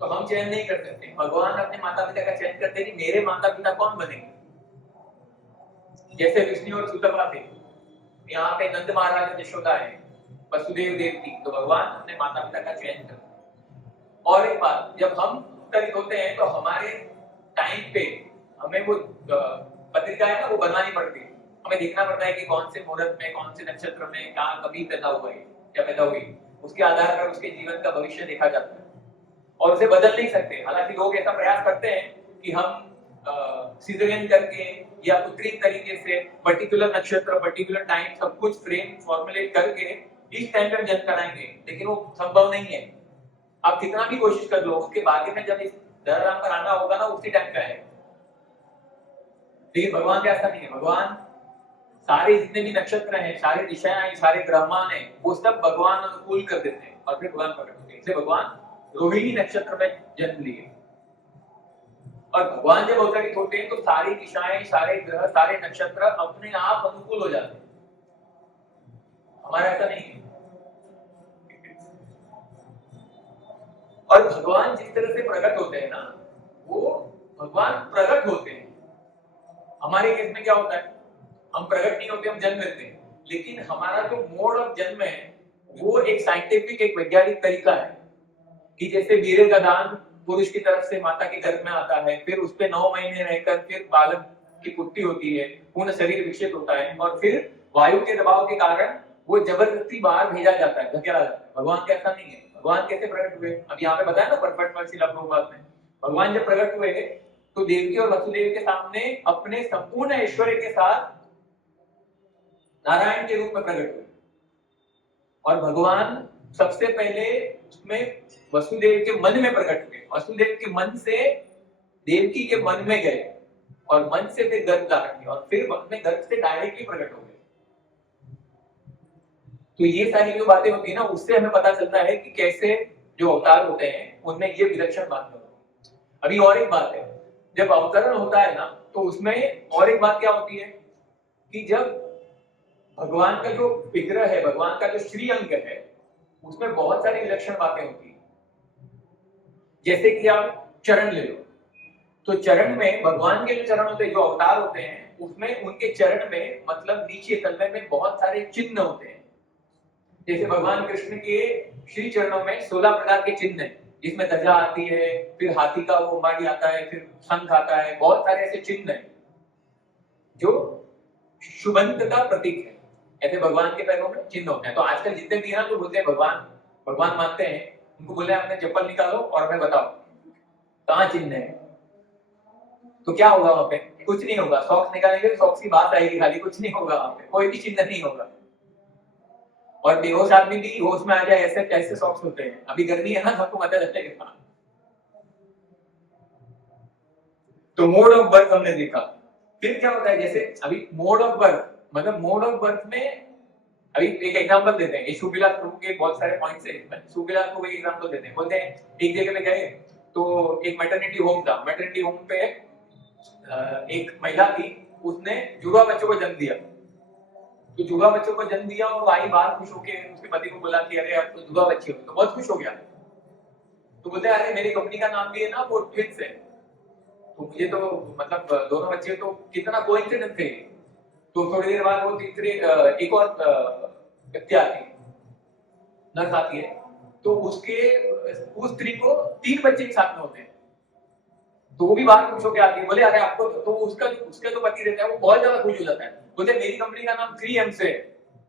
तो हम चयन नहीं कर सकते। भगवान अपने माता पिता का चयन करते हैं कि मेरे माता पिता कौन बनेंगे। जैसे विष्णु और सुतपा थे, यहाँ पे नंद महाराज और यशोदा है, वसुदेव देवकी, तो भगवान अपने माता पिता का चयन करते हैं। और एक बात, जब हम अवतरित होते हैं तो हमारे टाइम पे हमें वो पत्रिका है ना, वो बनवानी पड़ती है। हमें देखना पड़ता है कि कौन से मुहूर्त में, कौन से नक्षत्र में, कहाँ कभी पैदा हुआ है, क्या पैदा हुई, उसके आधार पर उसके जीवन का भविष्य देखा जाता है और उसे बदल नहीं सकते। हालांकि लोग ऐसा प्रयास करते हैं कि हम सिजरियन करके या कृत्रिम तरीके से पर्टिकुलर नक्षत्र, पर्टिकुलर टाइम सब कुछ फ्रेम फॉर्मुलेट करके इस टाइम पर जन्म कराएंगे, लेकिन वो संभव नहीं है। आप कितना भी कोशिश कर लो, उसके बाद में जब इस धरातल पर आना होगा ना, उसी टाइम का है। लेकिन भगवान का ऐसा नहीं है। भगवान सारे जितने भी नक्षत्र हैं, सारे दिशाएं, सारे ग्रहमान हैं, वो सब भगवान अनुकूल कर देते हैं और फिर भगवान प्रकट होते हैं। इसलिए भगवान रोहिणी नक्षत्र में जन्म लिए और भगवान जब अवतरित होते हैं तो सारी दिशाएं, सारे ग्रह, सारे नक्षत्र अपने आप अनुकूल हो जाते हैं। हमारा ऐसा नहीं है। और भगवान जिस तरह से प्रकट होते हैं ना, वो भगवान प्रकट होते हैं। हमारे केस में क्या होता है, हम प्रकट नहीं होते, हम जन्म लेते हैं, लेकिन हमारा जो मोड ऑफ जन्म है वो एक साइंटिफिक, एक वैज्ञानिक तरीका है कि जैसे वीर्य का दान पुरुष की तरफ से माता के गर्भ में आता है, फिर उस पे 9 महीने रहकर फिर बालक की पुष्टि होती है, पूर्ण शरीर विकसित होता है और फिर वायु के दबाव के कारण वो जबरदस्ती बाहर भेजा जाता है, धकेला जाता है। भगवान का ऐसा नहीं है। भगवान कैसे प्रकट हुए, अब यहाँ पे बताया ना परफेक्ट मर्सी प्रभुपाद में, भगवान जब प्रकट हुए तो देवकी और वसुदेव के सामने अपने संपूर्ण ऐश्वर्य के साथ नारायण के रूप में प्रकट हुए। और भगवान सबसे पहले उसमें वसुदेव के मन में प्रकट हुए, वसुदेव के मन से देवकी के मन में गए और मन से फिर गर्भ धारण किया और फिर मन में गर्भ से डायरेक्टली प्रकट हो गए। तो ये सारी जो बातें होती है ना, उससे हमें पता चलता है कि कैसे जो अवतार होते हैं उनमें ये विलक्षण बात होती है। अभी और एक बात है, जब अवतरण होता है ना, तो उसमें और एक बात क्या होती है कि जब भगवान का जो विग्रह है, भगवान का जो श्री अंग है, उसमें बहुत सारी विलक्षण बातें होती है। जैसे कि आप चरण ले लो, तो चरण में भगवान के जो चरण होते हैं, जो अवतार होते हैं, उसमें उनके चरण में मतलब नीचे तलवे में बहुत सारे चिन्ह होते हैं। जैसे भगवान कृष्ण के श्री चरणों में 16 प्रकार के चिन्ह हैं, जिसमें ध्वजा आती है, फिर हाथी का वो माड़ी आता है, फिर शंख आता है, बहुत सारे ऐसे चिन्ह हैं जो शुभंत का प्रतीक है। ऐसे भगवान के पैरों में चिन्ह होते हैं। तो आजकल जितने भी हैं तो बोलते हैं भगवान मानते हैं, उनको बोले अपने चप्पल निकालो और हमें बताओ कहाँ चिन्ह है। तो क्या होगा वहां पे? कुछ नहीं होगा। सॉक्स निकालेंगे तो सॉक्स की बात आएगी, खाली कुछ नहीं होगा वहां पे, कोई भी चिन्ह नहीं होगा। और बेहोश आदमी भी होश में आ जाए, ऐसे कैसे सॉक्स होते हैं। अभी गर्मी है ना, सबको पता चलेगा। तो मोड ऑफ बर्थ हमने देखा। फिर क्या होता है, जैसे अभी मोड ऑफ बर्थ, मतलब मोड ऑफ बर्थ में अभी एक एग्जांपल देते हैं। यशु विलास प्रभु के बहुत सारे पॉइंट्स है इसमें। यशु विलास को एक एग्जांपल देते हैं, बोलते हैं एक जगह पे गए तो एक मैटरनिटी होम था, मैटरनिटी होम पे एक महिला थी, उसने जुड़वा बच्चों को जन्म दिया। तो जुड़वा बच्चों को जन्म दिया और वो आई बाहर खुश होके उसके पति को बोला कि अरे अब तो जुड़वा बच्चे हो, तो बहुत खुश हो गया। तो बोलते अरे मेरी कंपनी का नाम भी है ना वो ट्विंस है, तो मुझे तो मतलब दोनों बच्चे, तो कितना कोइंसिडेंस है। तो थोड़ी देर बाद वो तीसरे एक और व्यक्ति आती है, नर्स आती है, तो उसके उस स्त्री को 3 बच्चे एक साथ में होते हैं। तो वो भी बाहर खुश होकर आती है, बोले अरे आपको तो उसका जो पति रहता है वो बहुत ज्यादा खुश हो जाता है, बोलते मेरी कंपनी का नाम 3M से है,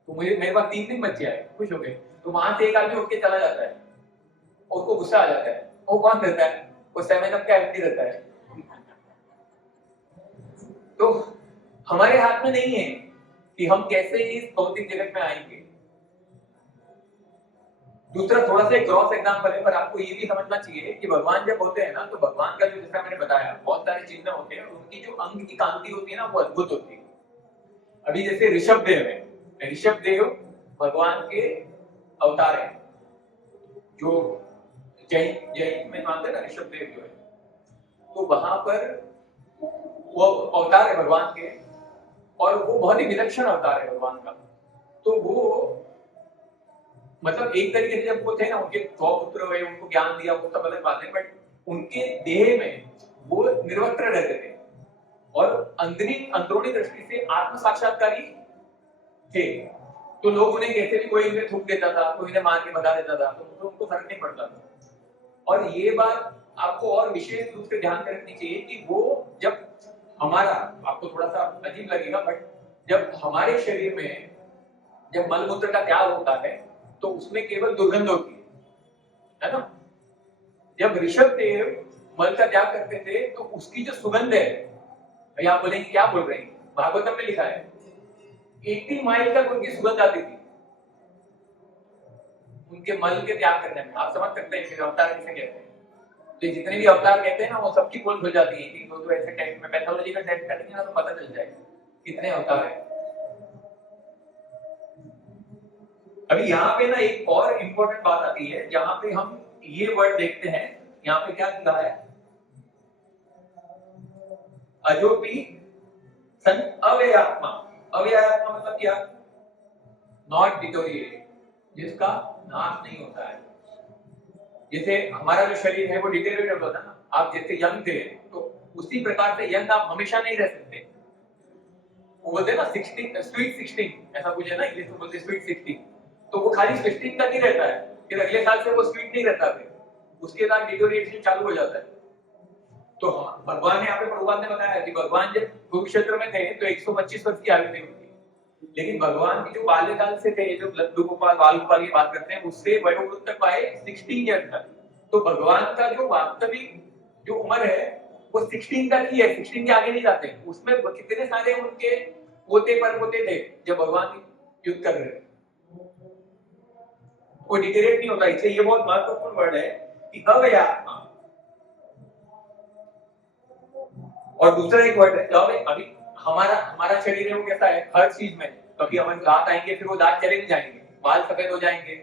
तो मुझे मेरे पास 3 बच्चे आए, खुश हो गए। तो वहां से एक आदमी उठ के चला जाता है, उसको गुस्सा आ जाता है। वो कौन रहता है? वो 7up का एमडी रहता है। तो हमारे हाथ में नहीं है कि हम कैसे इस भौतिक जगत में आएंगे। दूसरा थोड़ा सा एक क्रॉस एग्जाम्पल है, पर आपको ये भी समझना चाहिए कि भगवान जब होते हैं ना, तो भगवान का जो, जैसा मैंने बताया, बहुत सारे चिन्ह होते हैं, उनकी जो अंग की कांति होती है ना, वो अद्भुत होती है। अभी जैसे ऋषभ देव है, ऋषभ देव भगवान के अवतार है, जो जैन में मानते हैं ना ऋषभ देव जो है, तो वहां पर वो अवतार है भगवान के, और वो बहुत ही विलक्षण अवतार है भगवान का। तो वो मतलब एक तरीके से जब वो थे ना, उनके 100 पुत्र हुए, उनको ज्ञान दिया, वो सब अलग बात है, बट उनके देह में वो निर्वस्त्र रहते थे और अंदरूनी दृष्टि से आत्म साक्षात्कारी थे। तो लोग उन्हें कैसे भी, कोई उन्हें थूक देता था, कोई उन्हें मार के भगा देता था, तो उनको फर्क नहीं पड़ता था। और ये बात आपको और विशेष रूप से ध्यान रखनी चाहिए कि वो जब हमारा, आपको थोड़ा सा अजीब लगेगा, बट जब हमारे शरीर में जब मलमूत्र का त्याग होता है तो उसमें केवल दुर्गंध होती है ना। जब ऋषभ देव मल का त्याग करते थे तो उसकी जो सुगंध है, भाई आप बोलेंगे क्या बोल रहे हैं, भागवतम में लिखा है 80 माइल तक उनकी सुगंध आती थी उनके मल के त्याग करने में। आप समझ सकते हैं अवतार किसे कहते हैं। तो जितने भी अवतार कहते हैं ना, वो सबकी पोल खुल जाती है। तो ऐसे टेस्ट में पैथोलॉजी का टेस्ट करेंगे ना, तो पता चल जाएगा कितने अवतार है। अभी यहाँ पे ना एक और इंपॉर्टेंट बात आती है, जहां पे हम ये वर्ड देखते हैं, यहाँ पे क्या लिखा है, अजोपी सन अव्ययात्मा। अव्ययात्मा मतलब क्या? नॉट डिटोरिएट, जिसका नाश नहीं होता है। जैसे हमारा जो शरीर है वो डिटोरिएट होता है ना, आप जैसे यंग थे तो उसी प्रकार से यंग आप हमेशा नहीं रह सकते। वो बोलते हैं ना 16 स्वीट 16 ऐसा कुछ है ना, इंग्लिश में बोलते हैं स्वीट 16। तो वो खाली 16 तक ही रहता है, फिर अगले साल से वो स्वीट नहीं रहता, फिर उसके बाद डिटोरिएशन चालू हो जाता है। तो भगवान ने यहाँ पे प्रभुपाद ने बताया कि भगवान जब कुरुक्षेत्र में थे तो 125 वर्ष की आयु थी उनकी, लेकिन भगवान की जो बाल्यकाल से थे, जो लड्डू गोपाल बाल गोपाल की बात करते हैं, उससे वयोवृद्ध तक पाए 16 ईयर तक। तो भगवान का जो वास्तविक जो उम्र है वो 16 तक ही है, 16 के आगे नहीं जाते। उसमें कितने सारे उनके पोते परपोते थे जब भगवान युद्ध कर रहे थे, वो डिटेरेट नहीं होता। इसलिए ये बहुत महत्वपूर्ण वर्ड है कि अव्ययात्मा। और दूसरा एक वर्ड है अभी हमारा शरीर है वो कैसा है, हर चीज में कभी हमारे दांत आएंगे, फिर वो दांत चले नहीं जाएंगे, बाल सफेद हो जाएंगे,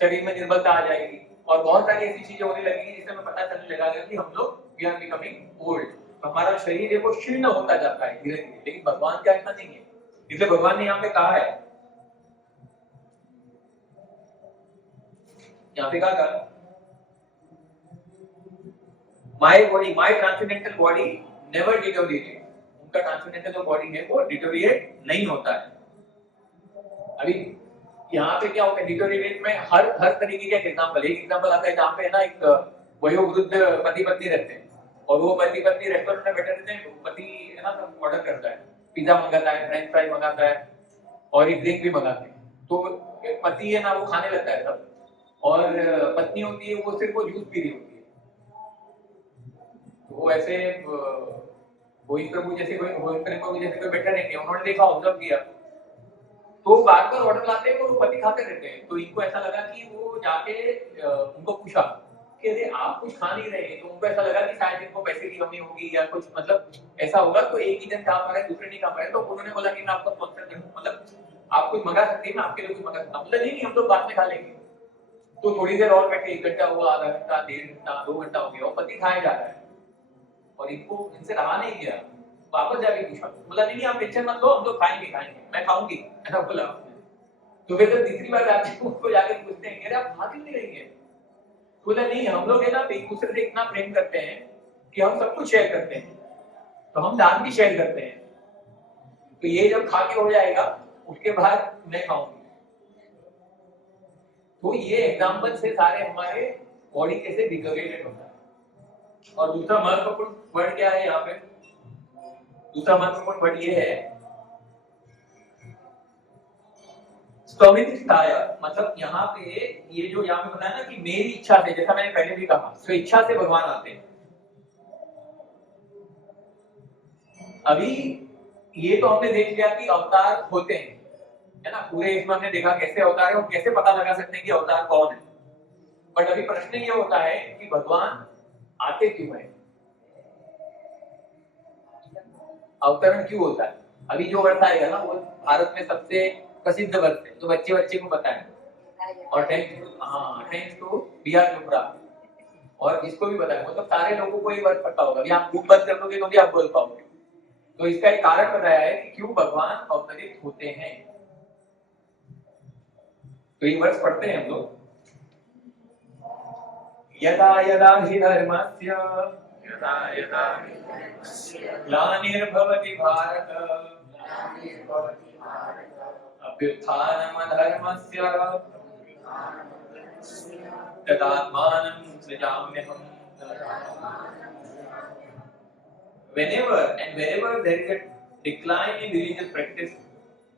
शरीर में निर्बलता आ जाएगी, और बहुत सारी ऐसी चीजें होने लगेंगी जिससे हमें पता चलने लगेगा कि हम लोग वी आर बिकमिंग ओल्ड। तो हमारा शरीर है वो क्षीण होता जाता है धीरे धीरे, लेकिन भगवान का ऐसा नहीं है। इसलिए भगवान ने यहाँ पे कहा है, यहाँ पे कहा my body, my transcendental body never deteriorate. उनका ट्रांसेंडेंटल जो बॉडी है वो डिटोरिएट नहीं होता है। अभी यहाँ पे क्या होता है, डिटोरिएट में हर तरीके का एग्जांपल, एक एग्जांपल आता है जहाँ पे है ना एक वयोवृद्ध पति पत्नी रहते हैं, और वो पति पत्नी रेस्टोरेंट में बैठे रहते हैं, पति है ना सब ऑर्डर करता है, पिज्जा मंगाता है, फ्रेंच फ्राई मंगाता है, और एक ड्रिंक भी मंगाते हैं। तो पति है ना वो खाने लगता है सब, और पत्नी होती है वो सिर्फ वो जूस पी रही होती है। तो वो ऐसे गोविंद प्रभु जैसे कोई बैठे रहेंगे, उन्होंने देखा, ऑब्जर्व किया, तो बार बार ऑर्डर लाते हैं और वो पति खाते रहते हैं। तो इनको ऐसा लगा कि वो जाके उनको पूछा कि अरे आप कुछ खा नहीं रहे। तो उनको ऐसा लगा कि शायद इनको पैसे की कमी होगी या कुछ मतलब ऐसा होगा, तो एक ही जन खा पा रहा है, दूसरे नहीं खा पा रहे। तो उन्होंने बोला कि मैं आपको स्पॉन्सर कर दूं, मतलब आप कुछ मंगा सकते हैं, मैं आपके लिए कुछ मंगा सकता हूं। मतलब नहीं हम लोग बाद में खा लेंगे। तो थोड़ी देर और बैठे, 1 घंटा हुआ, आधा घंटा, 1.5 घंटा, 2 घंटा हो गया, और पति खाया जा रहा है और इनको इनसे रहा नहीं गया। वापस जाके पूछा, बोला नहीं आप टेंशन मत लो, हम लोग खाएंगे, मैं खाऊंगी, ऐसा बोला। तो फिर जब तीसरी बार जाते हैं उसको जाके पूछते हैं अरे आप खा क्यों नहीं रही है? बोला नहीं हम लोग है ना एक दूसरे से इतना प्रेम करते हैं कि हम सब कुछ शेयर करते हैं, तो हम दान भी शेयर करते हैं, तो ये जब खा के हो जाएगा उसके बाद मैं खाऊंगी। तो ये एग्जाम्पल से सारे हमारे बॉडी कैसे डिग्रेडेड होता है। और दूसरा महत्वपूर्ण वर्ड क्या है यहाँ पे? दूसरा महत्वपूर्ण वर्ड ये है स्टोमिनिस्टाया, मतलब यहाँ पे ये जो यहाँ पे बताया ना कि मेरी इच्छा से, जैसा मैंने पहले भी कहा, स्वेच्छा से भगवान आते हैं। अभी ये तो हमने देख लिया कि अवतार होते हैं, है ना, पूरे इसमें हमने देखा कैसे अवतार है और कैसे पता लगा सकते हैं कि अवतार कौन है। बट अभी प्रश्न ये होता है कि भगवान आते क्यों है, अवतरण क्यों होता है। अभी जो वर्ष आएगा ना वो भारत में सबसे प्रसिद्ध वर्ष है, जो बच्चे को पता है, और थैंक्स टू बी.आर. चोपड़ा, और जिसको भी पता है, मतलब सारे लोगों को ये वर्ष पता होगा। अभी आप बुक बंद कर दोगे तो भी आप बोल पाओगे। तो इसका एक कारण बताया है कि क्यों भगवान अवतरित होते हैं। तो ये वर्ष पढ़ते हैं हम लोग। यदा यदा हि धर्मस्य ग्लानिर्भवति Bharat अभ्युत्थानमधर्मस्य तदात्मानं सृजाम्यहम्। Whenever and wherever there is a decline in religious practice,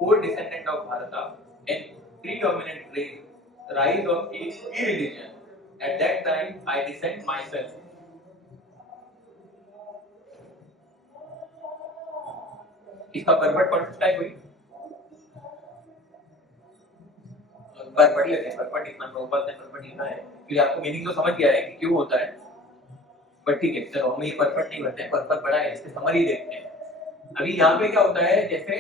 poor descendant of Bharata, and predominant rise of irreligion, at that time I descend myself. इसका परवट पढ़ सकता है कोई? बार पढ़ लेते हैं परवट, इतना प्रॉपर से परवट लिखा है, फिर आपको मीनिंग तो समझ गया है कि क्यों होता है। बट ठीक है, चलो हम ये परफेक्ट नहीं करते हैं, परफेक्ट पढ़ा है, इसके समरी देखते हैं। अभी यहाँ पे क्या होता है, जैसे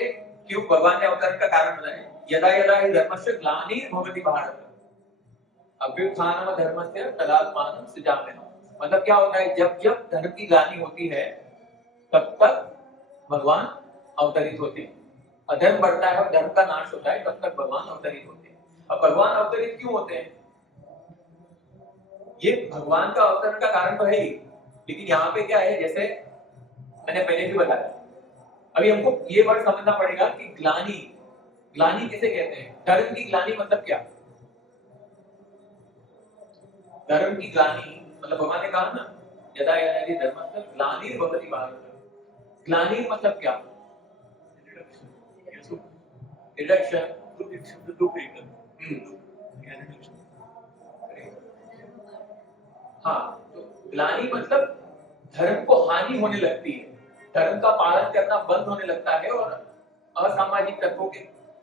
क्यों भगवान ने अवतार का कारण बताया, यदा यदा हि धर्मस्य ग्लानिर्भवति भारत अभ्युत्थानम धर्मस्य तदात्मानं सृजाम्यहम्। मतलब क्या होता है, जब जब धर्म की ग्लानि होती है तब तक भगवान अवतरित होते हैं। अधर्म बढ़ता है और धर्म का नाश होता है, तब तक भगवान अवतरित होते हैं। अब भगवान अवतरित क्यों होते हैं? ये भगवान का अवतरण का कारण तो है ही, लेकिन यहाँ पे क्या है, जैसे मैंने पहले भी बताया, अभी हमको ये वर्ड समझना पड़ेगा कि ग्लानि, ग्लानि किसे कहते हैं? धर्म की ग्लानि मतलब क्या? धर्म की ग्लानि मतलब भगवान ने कहा ना यदा यदा हि धर्मस्य ग्लानिर्भवति भारत। ग्लानि मतलब क्या? रिडक्शन, हाँ, तो ग्लानि मतलब धर्म को हानि होने लगती है, धर्म का पालन करना बंद होने लगता है, और असामाजिक तत्वों के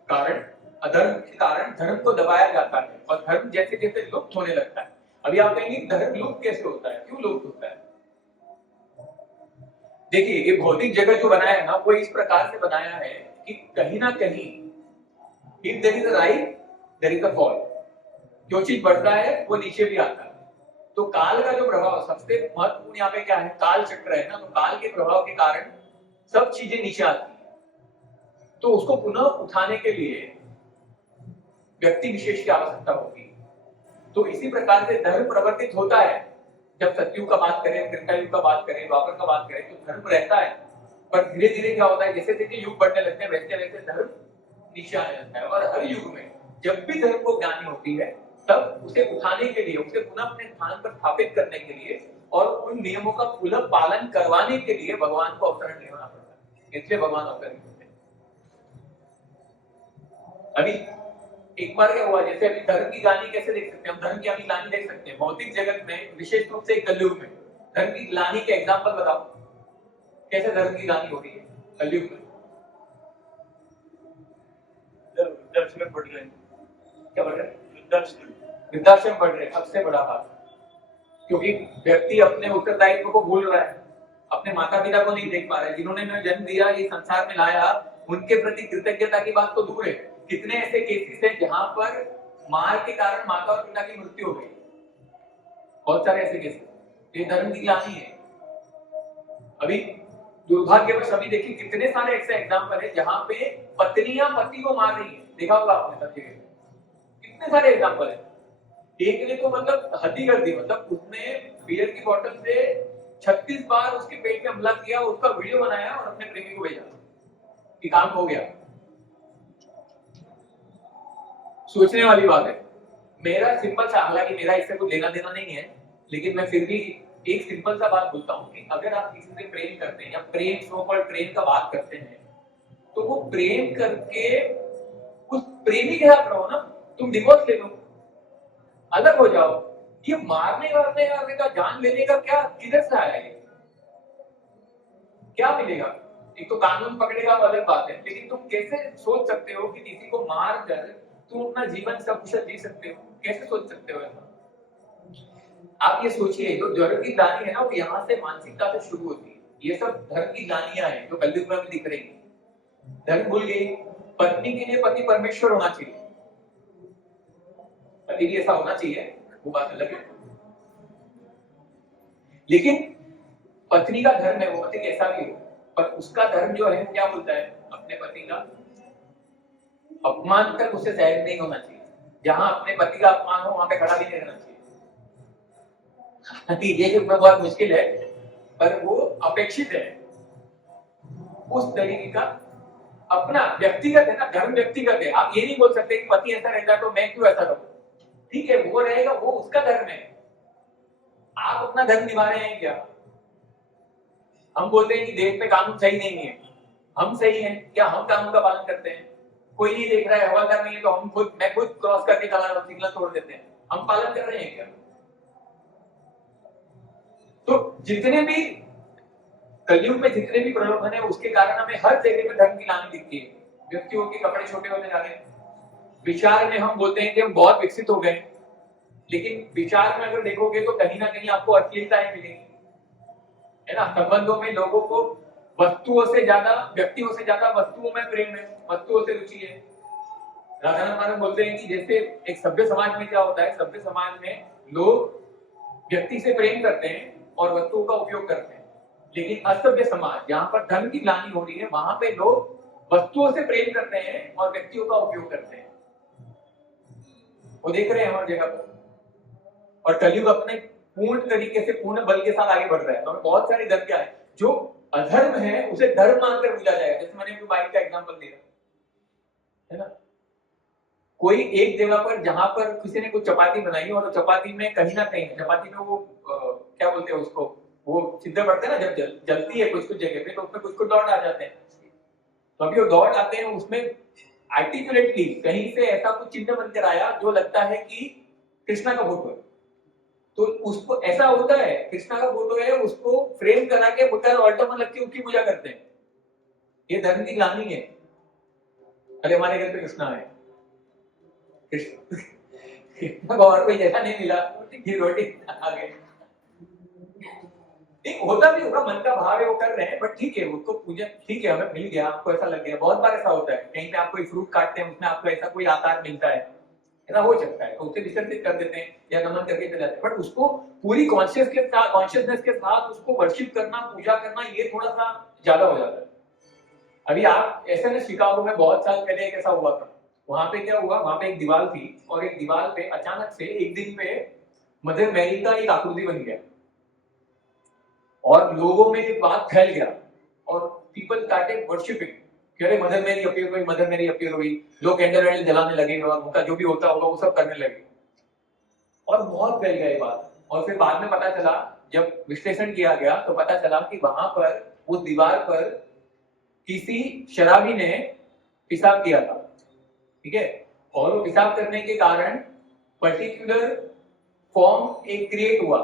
कारण, अधर्म के कारण धर्म को दबाया जाता है और धर्म जैसे जैसे लुप्त होने लगता है। अभी आप कहेंगे धर्म लुप्त कैसे होता है, क्यों लुप्त होता है? देखिए, ये भौतिक जगत जो बनाया है ना, वो इस प्रकार से बनाया है कि कहीं ना कहीं if there is a rise, there is a fall। जो चीज बढ़ता है वो नीचे भी आता है। तो काल का जो प्रभाव, सबसे महत्वपूर्ण यहाँ पे क्या है, काल चक्र है ना, तो काल के प्रभाव के कारण सब चीजें नीचे आती है। तो उसको पुनः उठाने के लिए व्यक्ति विशेष की आवश्यकता होगी। तो इसी प्रकार से धर्म प्रवर्तित होता है। जब सतयुग का बात करें, त्रेता युग का बात करें, द्वापर का बात करें, तो धर्म रहता है, पर धीरे धीरे क्या होता है, जैसे जैसे युग बढ़ने लगते हैं वैसे वैसे धर्म नीचे आने लगता है। और हर युग में जब भी धर्म को ज्ञानी होती है, तब उसे उठाने के लिए, उसे पुनः अपने स्थान पर स्थापित करने के लिए और उन नियमों का पुनः पालन करवाने के लिए भगवान को अवतरण लेना पड़ता है। इसलिए भगवान अवतरित होते हैं। अभी एक बार क्या हुआ, जैसे अभी धर्म की ग्लानि कैसे देख सकते हैं हम? धर्म की अभी ग्लानि देख सकते हैं भौतिक जगत में, विशेष रूप से कलयुग में। धर्म की ग्लानि के एग्जाम्पल बताओ, कैसे धर्म की ग्लानि हो रही है कलयुग में? वृद्धाश्रम पढ़ रहे हैं। क्या पढ़ रहे हैं? वृद्धाश्रम पढ़ रहे हैं, सबसे बड़ा बात, क्योंकि व्यक्ति अपने उत्तरदायित्व को भूल रहा है, अपने माता पिता को नहीं देख पा रहा है, जिन्होंने हमें जन्म दिया, ये संसार में लाया, उनके प्रति कृतज्ञता की बात तो दूर है। कितने ऐसे केसेस हैं जहां पर मार के कारण माता और पिता की मृत्यु हो गई, बहुत सारे ऐसे केस। ये धर्म की ग्लानि है। अभी दुर्भाग्यवश अभी देखिए कितने सारे ऐसे एग्जाम्पल है जहां पे पत्नियां पति को मार रही है, देखा होगा आपने सब जगह, कितने सारे एग्जाम्पल है। एक ने तो मतलब हद ही कर दी, मतलब उसने बियर की बोतल से 36 बार उसके पेट में हमला किया, उसका वीडियो बनाया और अपने प्रेमी को भेजा कि काम हो गया। सोचने वाली बात है। मेरा सिंपल सा, हालांकि मेरा इससे कुछ लेना देना नहीं है, लेकिन मैं फिर भी एक सिंपल सा बात बोलता हूँ कि अगर आप किसी से प्रेम करते हैं या प्रेम सो कॉल्ड प्रेम का बात करते हैं, तो वो प्रेम करके उस प्रेमी के साथ रहो ना, तुम डिवोर्स ले लो, अलग हो जाओ। ये मारने वारने का जान लेने का क्या किधर से आया है? क्या मिलेगा? एक तो कानून पकड़ेगा वो अलग बात है, लेकिन तुम कैसे सोच सकते हो कि किसी को मार कर तुम अपना जीवन सकुशल जी सकते हो? कैसे सोच सकते हो ऐसा? आप ये सोचिए, जो धर्म की ग्लानि है ना, वो यहाँ से मानसिकता से शुरू होती है। ये सब धर्म की ग्लानियां हैं जो कलयुग में दिख रही है। धर्म भूल गई, पत्नी के लिए पति परमेश्वर होना चाहिए, पति भी ऐसा होना चाहिए, वो बात अलग है। लेकिन पत्नी का धर्म है वो पति कैसा भी हो, पर उसका धर्म जो है क्या बोलता है, अपने पति का अपमान तक उसे सहन नहीं होना चाहिए। जहां अपने पति का अपमान हो वहां पे खड़ा भी नहीं रहना चाहिए। ये बहुत मुश्किल है, पर वो अपेक्षित है। उस तरीके का अपना व्यक्तिगत है ना, धर्म व्यक्तिगत है। आप ये नहीं बोल सकते कि पति ऐसा रहता है तो मैं क्यों ऐसा रहूं। ठीक है, वो रहेगा, वो उसका धर्म है, आप अपना धर्म निभा रहे हैं क्या? हम बोलते हैं कि देश में कानून सही नहीं है, हम सही हैं क्या? हम कानून का पालन करते हैं, कोई नहीं देख रहा है, हवलदार नहीं है तो मैं खुद क्रॉस करके चला सिग्नल तोड़ देते हैं, हम पालन कर रहे हैं क्या? तो जितने भी कलयुग में जितने भी प्रलोभन है, उसके कारण हमें हर जगह पे धर्म की ग्लानि दिखती है। व्यक्तियों के कपड़े छोटे होते जा रहे हैं, विचार में हम बोलते हैं कि हम बहुत विकसित हो गए, लेकिन विचार में अगर देखोगे तो कहीं ना कहीं आपको अश्लीलताएं मिलेंगी, है ना। संबंधों में लोगों को वस्तुओं से ज्यादा, व्यक्तियों से ज्यादा वस्तुओं में प्रेम है, वस्तुओं से रुचि है। राधानाथ महाराज बोलते हैं कि जैसे एक सभ्य समाज में क्या होता है, सभ्य समाज में लोग व्यक्ति से प्रेम करते हैं और वस्तुओं का उपयोग करते हैं, लेकिन असभ्य समाज जहां पर धर्म की ग्लानि हो रही है, वहां पे लोग वस्तुओं से प्रेम करते हैं और व्यक्तियों का उपयोग करते हैं। वो देख रहे हैं हर जगह पर। और कलयुग अपने पूर्ण तरीके से पूर्ण बल के साथ आगे बढ़ रहा है। तो हमें बहुत सारी धर्म क्या है, जो अधर्म है उसे धर्म मानकर पूजा जाएगा। जैसे मैंने बाइक का एग्जांपल दिया, है ना। कोई एक जगह पर जहां पर किसी ने कुछ चपाती बनाई और चपाती में कहीं ना कहीं, चपाती में वो क्या बोलते हैं उसको, वो छिद्र पड़ते हैं ना, जब जलती है कुछ कुछ जगह पे तो उसमें कुछ कुछ डॉट आ जाते हैं। तो अभी वो डॉट आते हैं, उसमें आर्टिकुलेटली कहीं से ऐसा कुछ चिन्ह बनकर आया जो लगता है कि कृष्णा का फोटो है। तो उसको ऐसा होता है, कृष्णा का फोटो है, उसको फ्रेम करा के बुद्धा ऑल्टर में लग के उसकी पूजा करते हैं। ये धर्म की ग्लानि है। अरे हमारे घर पे कृष्णा है, कृष्णा को और कोई जैसा नहीं मिला, रोटी आ गई। एक होता भी होगा, मन का भाव है वो कर रहे हैं, बट ठीक है, उसको पूजा, ठीक है, हमें मिल गया, आपको ऐसा लग गया। बहुत बार ऐसा होता है, कहीं पे आप कोई फ्रूट काटते हैं, उसमें आपको ऐसा कोई आकार मिलता है, ऐसा हो सकता है, तो उसे विसर्जित कर देते हैं या नमन करके चले जाते हैं। बट उसको पूरी कॉन्शियसनेस के साथ उसको वर्शिप करना, पूजा करना, ये थोड़ा सा ज्यादा हो जाता है। अभी आप ऐसे ना, शिकागो में बहुत साल पहले एक ऐसा हुआ था। वहां पे क्या हुआ, वहां पे एक दीवार थी और एक दीवार पे अचानक से एक दिन पे मदर मैरी का एक आकृति बन गया और लोगों में एक बात फैल गया और पीपल स्टार्टेड वर्शिपिंग, अरे मदर मैरी अपीयर हुई, मदर मैरी अपीयर हुई। लोग कैंडल वैंडल जलाने लगे और उनका जो भी होता होगा वो सब करने लगे और बहुत फैल गया ये बात। और फिर बाद में पता चला, जब विश्लेषण किया गया तो पता चला कि वहां पर उस दीवार पर किसी शराबी ने पेशाब किया था, ठीक है। और वो पेशाब करने के कारण पर्टिकुलर फॉर्म एक क्रिएट हुआ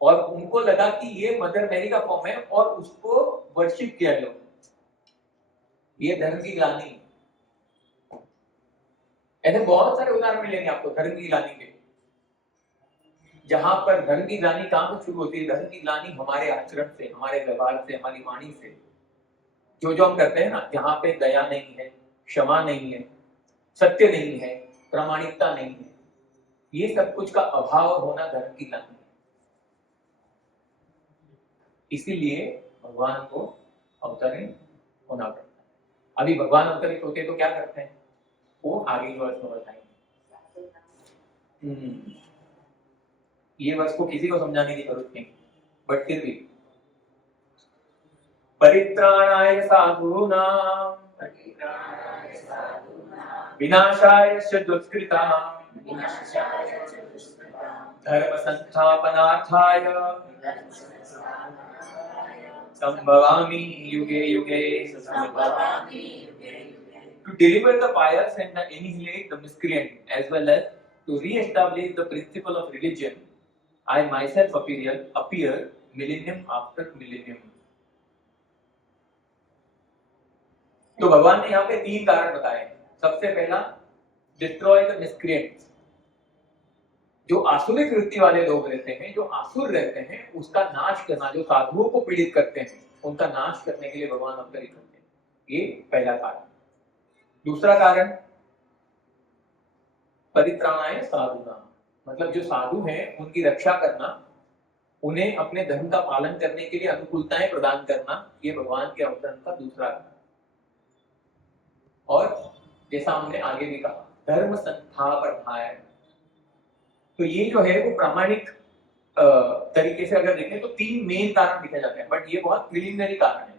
और उनको लगा कि ये मदर मैरी का फॉर्म है और उसको वर्शिप किया गया। ये धर्म की ग्लानि। ऐसे बहुत सारे उदाहरण मिलेंगे आपको धर्म की ग्लानि के, जहां पर धर्म की ग्लानि कहां से शुरू होती है। धर्म की ग्लानि हमारे आचरण से, हमारे व्यवहार से, हमारी वाणी से, जो जो हम करते हैं ना, जहां पे दया नहीं है, क्षमा नहीं है, सत्य नहीं है, प्रामाणिकता नहीं है, ये सब कुछ का अभाव होना धर्म की कमी है। इसीलिए भगवान को अवतरित होना पड़ता है। अभी भगवान अवतरित होते तो क्या करते हैं, वो आगे वर्ष में बताएंगे। ये वर्ष को किसी को समझाने की जरूरत नहीं, बट फिर भी परित्राणाय साधूनां विनाशाय च दुष्कृतां धर्म संस्थापनार्थाय संभवामि युगे युगे। To deliver the pious and annihilate the miscreant, as well as to re-establish the principle of religion, I myself appear millennium after millennium. तो भगवान ने यहाँ पे 3 कारण बताए। सबसे पहला, डिस्ट्रॉय द मिसक्रिएंट्स, जो आसुरिक वृत्ति वाले लोग रहते हैं, जो आसुर रहते हैं, उसका नाश करना, जो साधुओं को पीड़ित करते हैं, उनका नाश करने के लिए भगवान अवतरित होते हैं। ये पहला कारण। दूसरा कारण, परित्राणाय साधूनां, मतलब जो साधु हैं उनकी रक्षा करना, उन्हें अपने धर्म का पालन करने के लिए अनुकूलताएं प्रदान करना, ये भगवान के अवतरण का दूसरा कारण। और जैसा हमने आगे भी कहा, धर्म संस्थापनाय, तो ये जो है वो प्रामाणिक तरीके से अगर देखें तो 3 मेन कारण दिखे जाते हैं, बट ये बहुत प्रिलिमिनरी कारण है,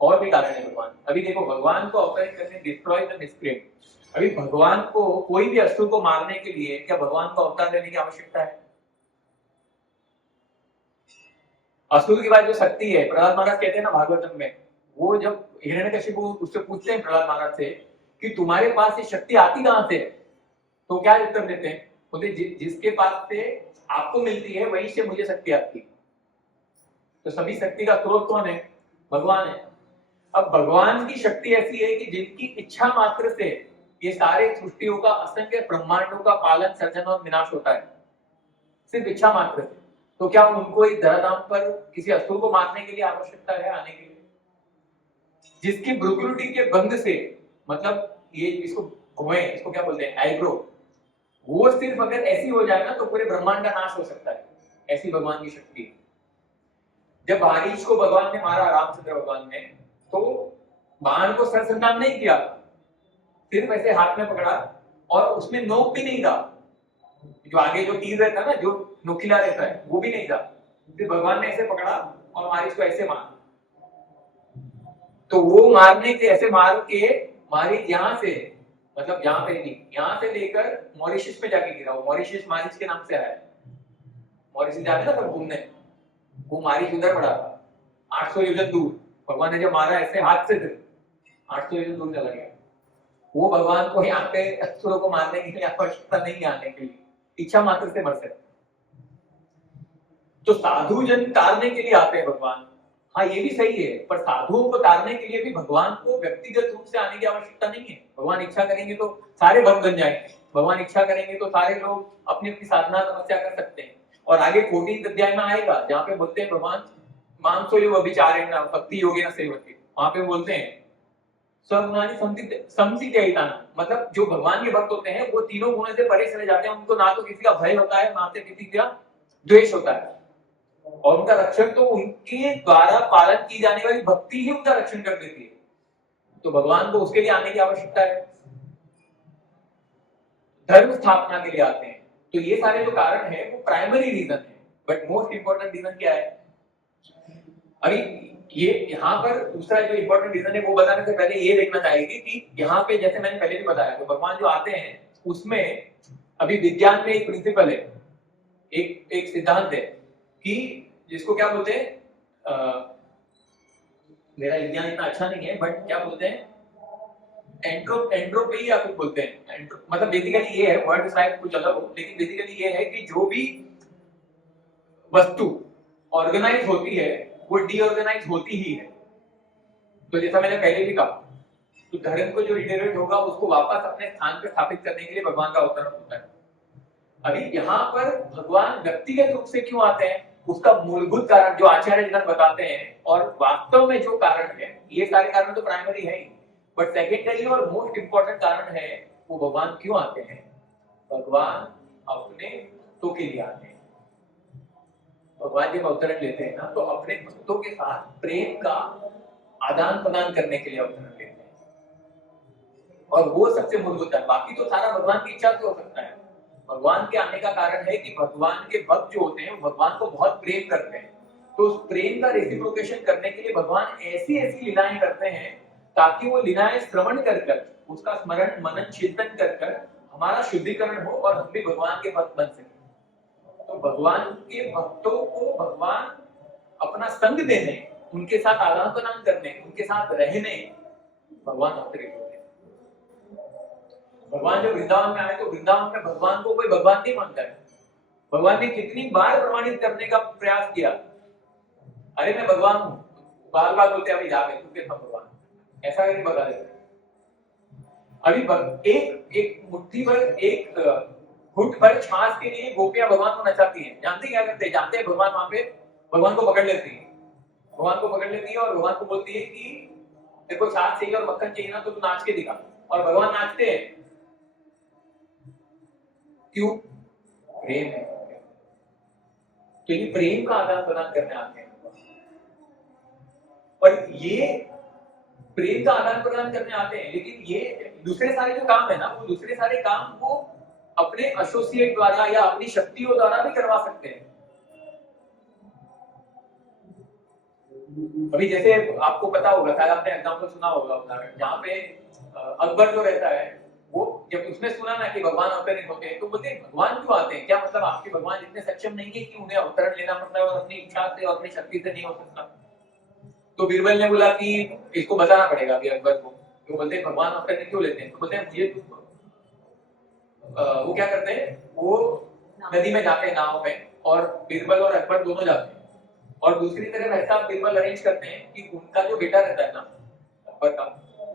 और भी कारण है भगवान। अभी देखो, भगवान को अवतरित करने, डिस्ट्रॉय द मिसक्रेंट, अभी भगवान को कोई भी असुर को मारने के लिए क्या भगवान को अवतार लेने की आवश्यकता है? असुर के बाद जो शक्ति है, प्रहलाद महाराज कहते हैं ना भागवतम में, वो जब हिरण्यकशिपु उससे पूछते हैं प्रहलाद महाराज से कि तुम्हारे पास ये शक्ति आती कहां से, तो क्या उत्तर देते हैं, बोलते जिसके पास से आपको मिलती है वहीं से मुझे शक्ति आती है। तो सभी शक्ति का स्रोत कौन है? भगवान है। अब भगवान की शक्ति ऐसी है कि जिनकी इच्छा मात्र से ये सारे सृष्टियों का, असंख्य ब्रह्मांडों का पालन, सर्जन और विनाश होता है, सिर्फ इच्छा मात्र से। तो क्या उनको इस धराधाम पर किसी असुर को मारने के लिए आवश्यकता है आने के लिए? जिसकी ब्रुकुलिटी के बंद से, मतलब ये इसको घुमाए, इसको क्या बोलते हैं, आईब्रो, वो सिर्फ अगर ऐसी हो जाए ना तो पूरे ब्रह्मांड का नाश हो सकता है। ऐसी भगवान की शक्ति है। जब बारिश को भगवान ने मारा, रामचंद्र भगवान ने, तो बाण को सरसंधान नहीं किया, सिर्फ ऐसे हाथ में पकड़ा, और उसमें नोक भी नहीं था, जो आगे जो तीर रहता है ना, जो नोकीला रहता है, वो भी नहीं था, सिर्फ भगवान ने ऐसे पकड़ा और बारिश को ऐसे मारा। तो वो मारने के, ऐसे मार के मारिच यहाँ से, मतलब जहां पे थी, यहाँ से लेकर मॉरिशस पे जाके गिरा। वो मॉरिशस मारिच के नाम से आया है। मॉरिशस जाते ना सब घूमने, वो मारिच उधर पड़ा था 800 योजन दूर। भगवान ने जब मारा ऐसे हाथ से, सिर्फ 800 योजन दूर चला गया। वो भगवान को यहाँ पे असुरों को मारने के लिए आवश्यकता नहीं आने के लिए, इच्छा मात्र से मर सकते। तो साधु जन तारने के लिए आते हैं भगवान, हाँ ये भी सही है, पर साधुओं को तारने के लिए भी भगवान को व्यक्तिगत रूप से आने की आवश्यकता नहीं है। भगवान इच्छा करेंगे तो सारे भक्त बन जाएंगे, भगवान इच्छा करेंगे तो सारे लोग अपनी अपनी साधना तपस्या कर सकते हैं। और आगे 14 अध्याय में आएगा जहाँ पे बोलते हैं भगवान मानसो यो अभिचारेण भक्ति योगेन सेवते, वहां पे बोलते हैं स्वगुणानि संसित्यैतान, मतलब जो भगवान के भक्त होते हैं वो तीनों गुणों से परे चले जाते हैं। उनको ना तो किसी का भय होता है, ना तो किसी का द्वेष होता है, और उनका रक्षण तो उनके द्वारा पालन की जाने वाली भक्ति ही उनका रक्षण कर देती है। तो भगवान को उसके लिए आने की आवश्यकता है, धर्म स्थापना के लिए आते हैं। तो ये सारे जो कारण है वो प्राइमरी रीजन है, बट मोस्ट इंपॉर्टेंट रीजन क्या है? अभी ये यहाँ पर दूसरा जो इंपॉर्टेंट रीजन है वो बताने से पहले ये देखना चाहेगी कि यहाँ पे जैसे मैंने पहले भी बताया, तो भगवान जो आते हैं उसमें अभी विज्ञान में एक प्रिंसिपल है, एक सिद्धांत है कि जिसको क्या बोलते हैं, मेरा विज्ञान इतना अच्छा नहीं है, बट क्या बोलते हैं, एंट्रोपी या कुछ बोलते हैं। मतलब बेसिकली ये है, वर्ड शायद कुछ अलग हो, लेकिन बेसिकली ये है कि जो भी वस्तु ऑर्गेनाइज होती है वो डीऑर्गेनाइज होती ही है। तो जैसा मैंने पहले भी कहा, तो धर्म को जो रिटेरेट होगा उसको वापस अपने स्थान पर स्थापित करने के लिए भगवान का अवतरण होता है। अभी यहाँ पर भगवान व्यक्तिगत रूप से क्यों आते हैं, उसका मूलभूत कारण जो आचार्य जन बताते हैं, और वास्तव में जो कारण है, ये सारे कारण तो प्राइमरी है ही, बट सेकेंडरी और मोस्ट इंपॉर्टेंट कारण है वो भगवान क्यों आते हैं, भगवान अपने भक्तों के लिए आते हैं। भगवान जब अवतरण लेते हैं ना तो अपने भक्तों के साथ प्रेम का आदान प्रदान करने के लिए अवतरण लेते हैं, और वो सबसे मूलभूत है। बाकी तो सारा भगवान की इच्छा से हो सकता है। भगवान के आने का कारण है कि भगवान के भक्त जो होते हैं वो भगवान को बहुत प्रेम करते हैं, तो उस प्रेम का रेसिप्रोकेशन करने के लिए भगवान ऐसी ऐसी लीलाएं करते हैं ताकि वो लीलाएं श्रवण कर कर, उसका स्मरण मनन चिंतन कर कर हमारा शुद्धिकरण हो और हम भी भगवान के भक्त बन सके। तो भगवान के भक्तों को भगवान अपना संग देने, उनके साथ आदान प्रदान करने, उनके साथ रहने भगवान अवतरित होते हैं। भगवान जब वृंदावन में आए तो वृंदावन में भगवान को कोई भगवान नहीं मानता है। भगवान ने कितनी बार प्रमाणित करने का प्रयास किया, अरे मैं भगवान हूँ, बार बार बोलते अभी जा गए क्योंकि हम भगवान, ऐसा करके बता देते। अभी एक मुट्ठी भर, एक घुट भर छाछ के लिए गोपियां भगवान को नचाती हैं। जानते क्या करते हैं? जानते हैं भगवान वहां पे भगवान को पकड़ लेती है, भगवान को पकड़ लेती है और भगवान को बोलती है कि तेरे को छाछ चाहिए और मक्खन चाहिए ना तो तू नाच के दिखा, और भगवान नाचते हैं। क्यों? प्रेम है। तो ये प्रेम का आदान प्रदान करने आते हैं, और ये प्रेम का आदान प्रदान करने आते हैं। लेकिन ये दूसरे सारे जो काम है ना, वो दूसरे सारे काम वो अपने एसोसिएट द्वारा या अपनी शक्तियों द्वारा भी करवा सकते हैं। अभी जैसे आपको पता होगा, शायद आपने एग्जांपल सुना होगा उदाहरण, जहाँ पे अकबर जो रहता है, वो जब उसने सुना ना कि भगवान अवतरित होते हैं तो बोलते हैं भगवान क्यों आते हैं? क्या मतलब आपके भगवान इतने सक्षम नहीं है कि उन्हें अवतरण लेना पड़ता है और अपनी इच्छा से और अपनी शक्ति से नहीं हो सकता? तो बीरबल ने बोला कि इसको बताना पड़ेगा अभी अकबर को। तो बोलते हैं भगवान अवतरण क्यों लेते हैं? तो बोलते हैं मुझे वो क्या करते हैं, वो नदी में जाते हैं नाव में, और बीरबल और अकबर दोनों जाते हैं, और दूसरी तरफ ऐसा बीरबल अरेंज करते हैं कि उनका जो बेटा रहता है ना अकबर का,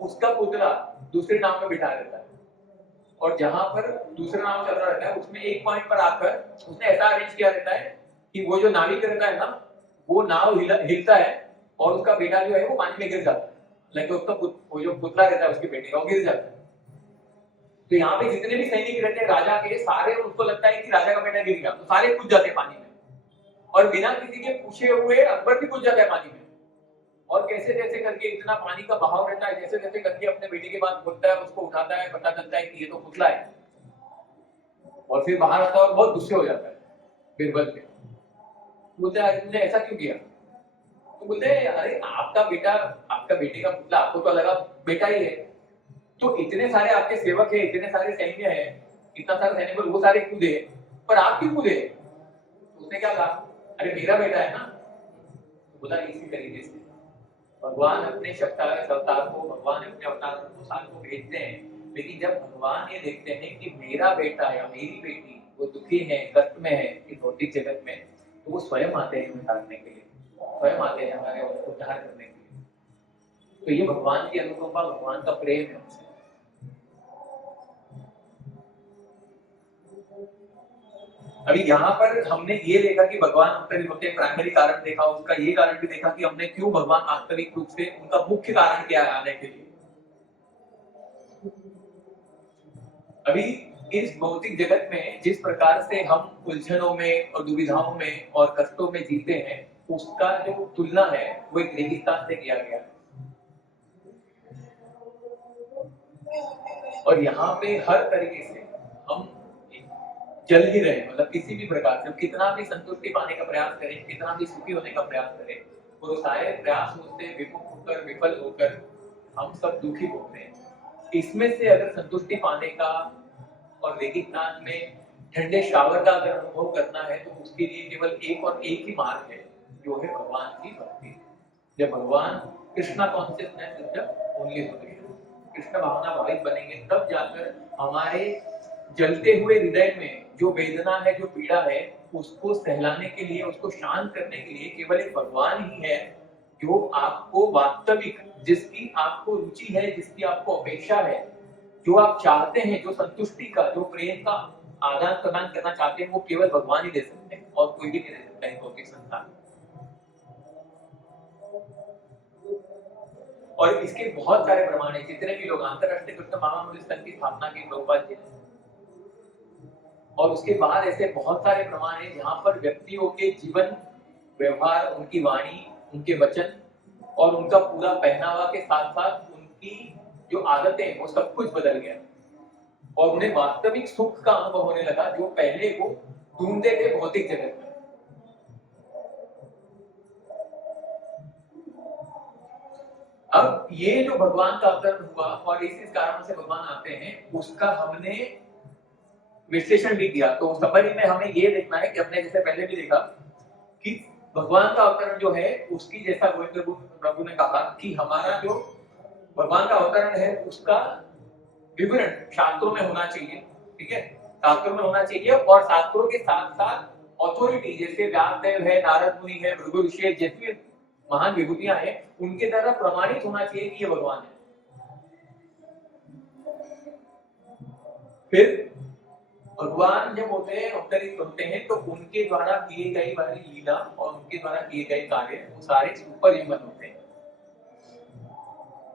उसका पुतला दूसरे नाव में बिठा रहता है, और जहां पर दूसरा नाव चल रहा रहता है उसमें एक पॉइंट पर आकर उसने ऐसा अरेंज किया रहता है कि वो जो नाविक रहता है ना, वो नाव हिलता है और उसका बेटा जो है वो पानी में गिर जाता है, लेकिन उसका वो जो पुतला रहता है उसके बेटे का वो गिर जाता है। तो यहाँ पे जितने भी सैनिक रहते हैं राजा के, सारे उसको लगता है कि राजा का बेटा गिर गया, तो सारे कूद जाते हैं पानी में, और बिना किसी के पूछे हुए अकबर भी कूद जाता है पानी में, और कैसे कैसे करके इतना पानी का बहाव रहता है, जैसे जैसे करके अपने बेटे के बाद बोलता है, उसको उठाता है, पता चलता है कि ये तो पुतला है, और फिर बाहर आता है और बहुत गुस्से हो जाता है बीरबल पे। बोलता है तुमने ऐसा क्यों किया? तो बोलते हैं अरे आपका बेटा, आपका बेटे का पुतला आपको तो लगा बेटा ही है, तो इतने सारे आपके सेवक है, इतने सारे सैन्य है, इतना सारा सैन्य बल, वो सारे कूदे, पर आप क्यों कूदे? उसने क्या कहा, अरे मेरा बेटा है ना। तो बोला इसी तरीके से भगवान अपने अवतार को, भगवान अपने अवतार को भेजते हैं, लेकिन जब भगवान ये देखते हैं कि मेरा बेटा या मेरी बेटी वो दुखी है, कष्ट में है इस भौतिक जगत में, तो वो स्वयं आते हैं हमें तारने के लिए, स्वयं आते हैं हमारे उद्धार करने के लिए। तो ये भगवान की अनुकंपा, भगवान का प्रेम है हमसे। अभी यहाँ पर हमने ये देखा कि भगवान अवतरित होते हैं, प्राइमरी कारण देखा, उसका ये कारण भी देखा कि हमने क्यों भगवान वास्तविक रूप से उनका मुख्य कारण क्या है आने के लिए। अभी इस भौतिक जगत में जिस प्रकार से हम उलझनों में और दुविधाओं में और कष्टों में जीते हैं, उसका जो तुलना है वो एक रेगिस्तान से किया गया है, और यहाँ पे हर तरीके से हम जल ही रहे, मतलब किसी भी प्रकार से कितना भी संतुष्टि पाने का प्रयास करें, कितना भी सुखी होने का प्रयास करें, वो सारे प्रयास मुझसे विमुख होकर, विफल होकर हम सब दुखी होते हैं। इसमें से अगर संतुष्टि पाने का और रेगिस्तान में ठंडे शावर का अगर अनुभव करना है, तो उसके लिए केवल एक और एक ही मार्ग है, जो है भगवान की भक्ति। जब भगवान कृष्णा कॉन्शियसनेस जब ओनली होगी, कृष्ण भावना भावित बनेंगे, तब जाकर हमारे जलते हुए हृदय में जो वेदना है, जो पीड़ा है, उसको सहलाने के लिए, उसको शांत करने के लिए केवल एक भगवान ही है, जो आपको वास्तविक, जिसकी आपको रुचि है, जिसकी आपको अपेक्षा है, जो आप चाहते हैं, जो संतुष्टि का, जो प्रेम का आदान प्रदान करना चाहते हैं, वो केवल भगवान ही दे सकते हैं, और कोई भी नहीं दे सकता है भौतिक संसार। और इसके बहुत सारे प्रमाण है, जितने भी लोग अंतरराष्ट्रीय कृष्ण महामंडल संघ की स्थापना की प्रभुपाद जी, और उसके बाद ऐसे बहुत सारे प्रमाण हैं जहां पर व्यक्तियों के जीवन व्यवहार, उनकी वाणी, उनके वचन और उनका पूरा पहनावा के साथ साथ उनकी जो आदतें हैं वो सब कुछ बदल गया और उन्हें वास्तविक सुख का अनुभव होने लगा जो पहले वो ढूंढते थे भौतिक जगत में। अब ये जो भगवान का अवतरण हुआ और इस कारण से भगवान आते हैं उसका हमने विश्लेषण भी किया। तो समरी में हमें ये देखना है कि हमने जैसे पहले भी देखा कि भगवान का अवतरण जो है उसकी, जैसा गोविंद प्रभु ने कहा कि हमारा जो भगवान का अवतरण है उसका विवरण शास्त्रों में होना चाहिए, ठीक है, शास्त्रों में होना चाहिए और शास्त्रों के साथ साथ ऑथोरिटी जैसे व्यासदेव है, नारद मुनि है, भृगु ऋषि जैसी महान विभूतियां हैं उनके द्वारा प्रमाणित होना चाहिए कि ये भगवान है। फिर भगवान जब होते हैं, अवतरित होते हैं तो उनके द्वारा किए गए वाली लीला और उनके द्वारा किए गए कार्य वो सारे सुपर ह्यूमन होते हैं।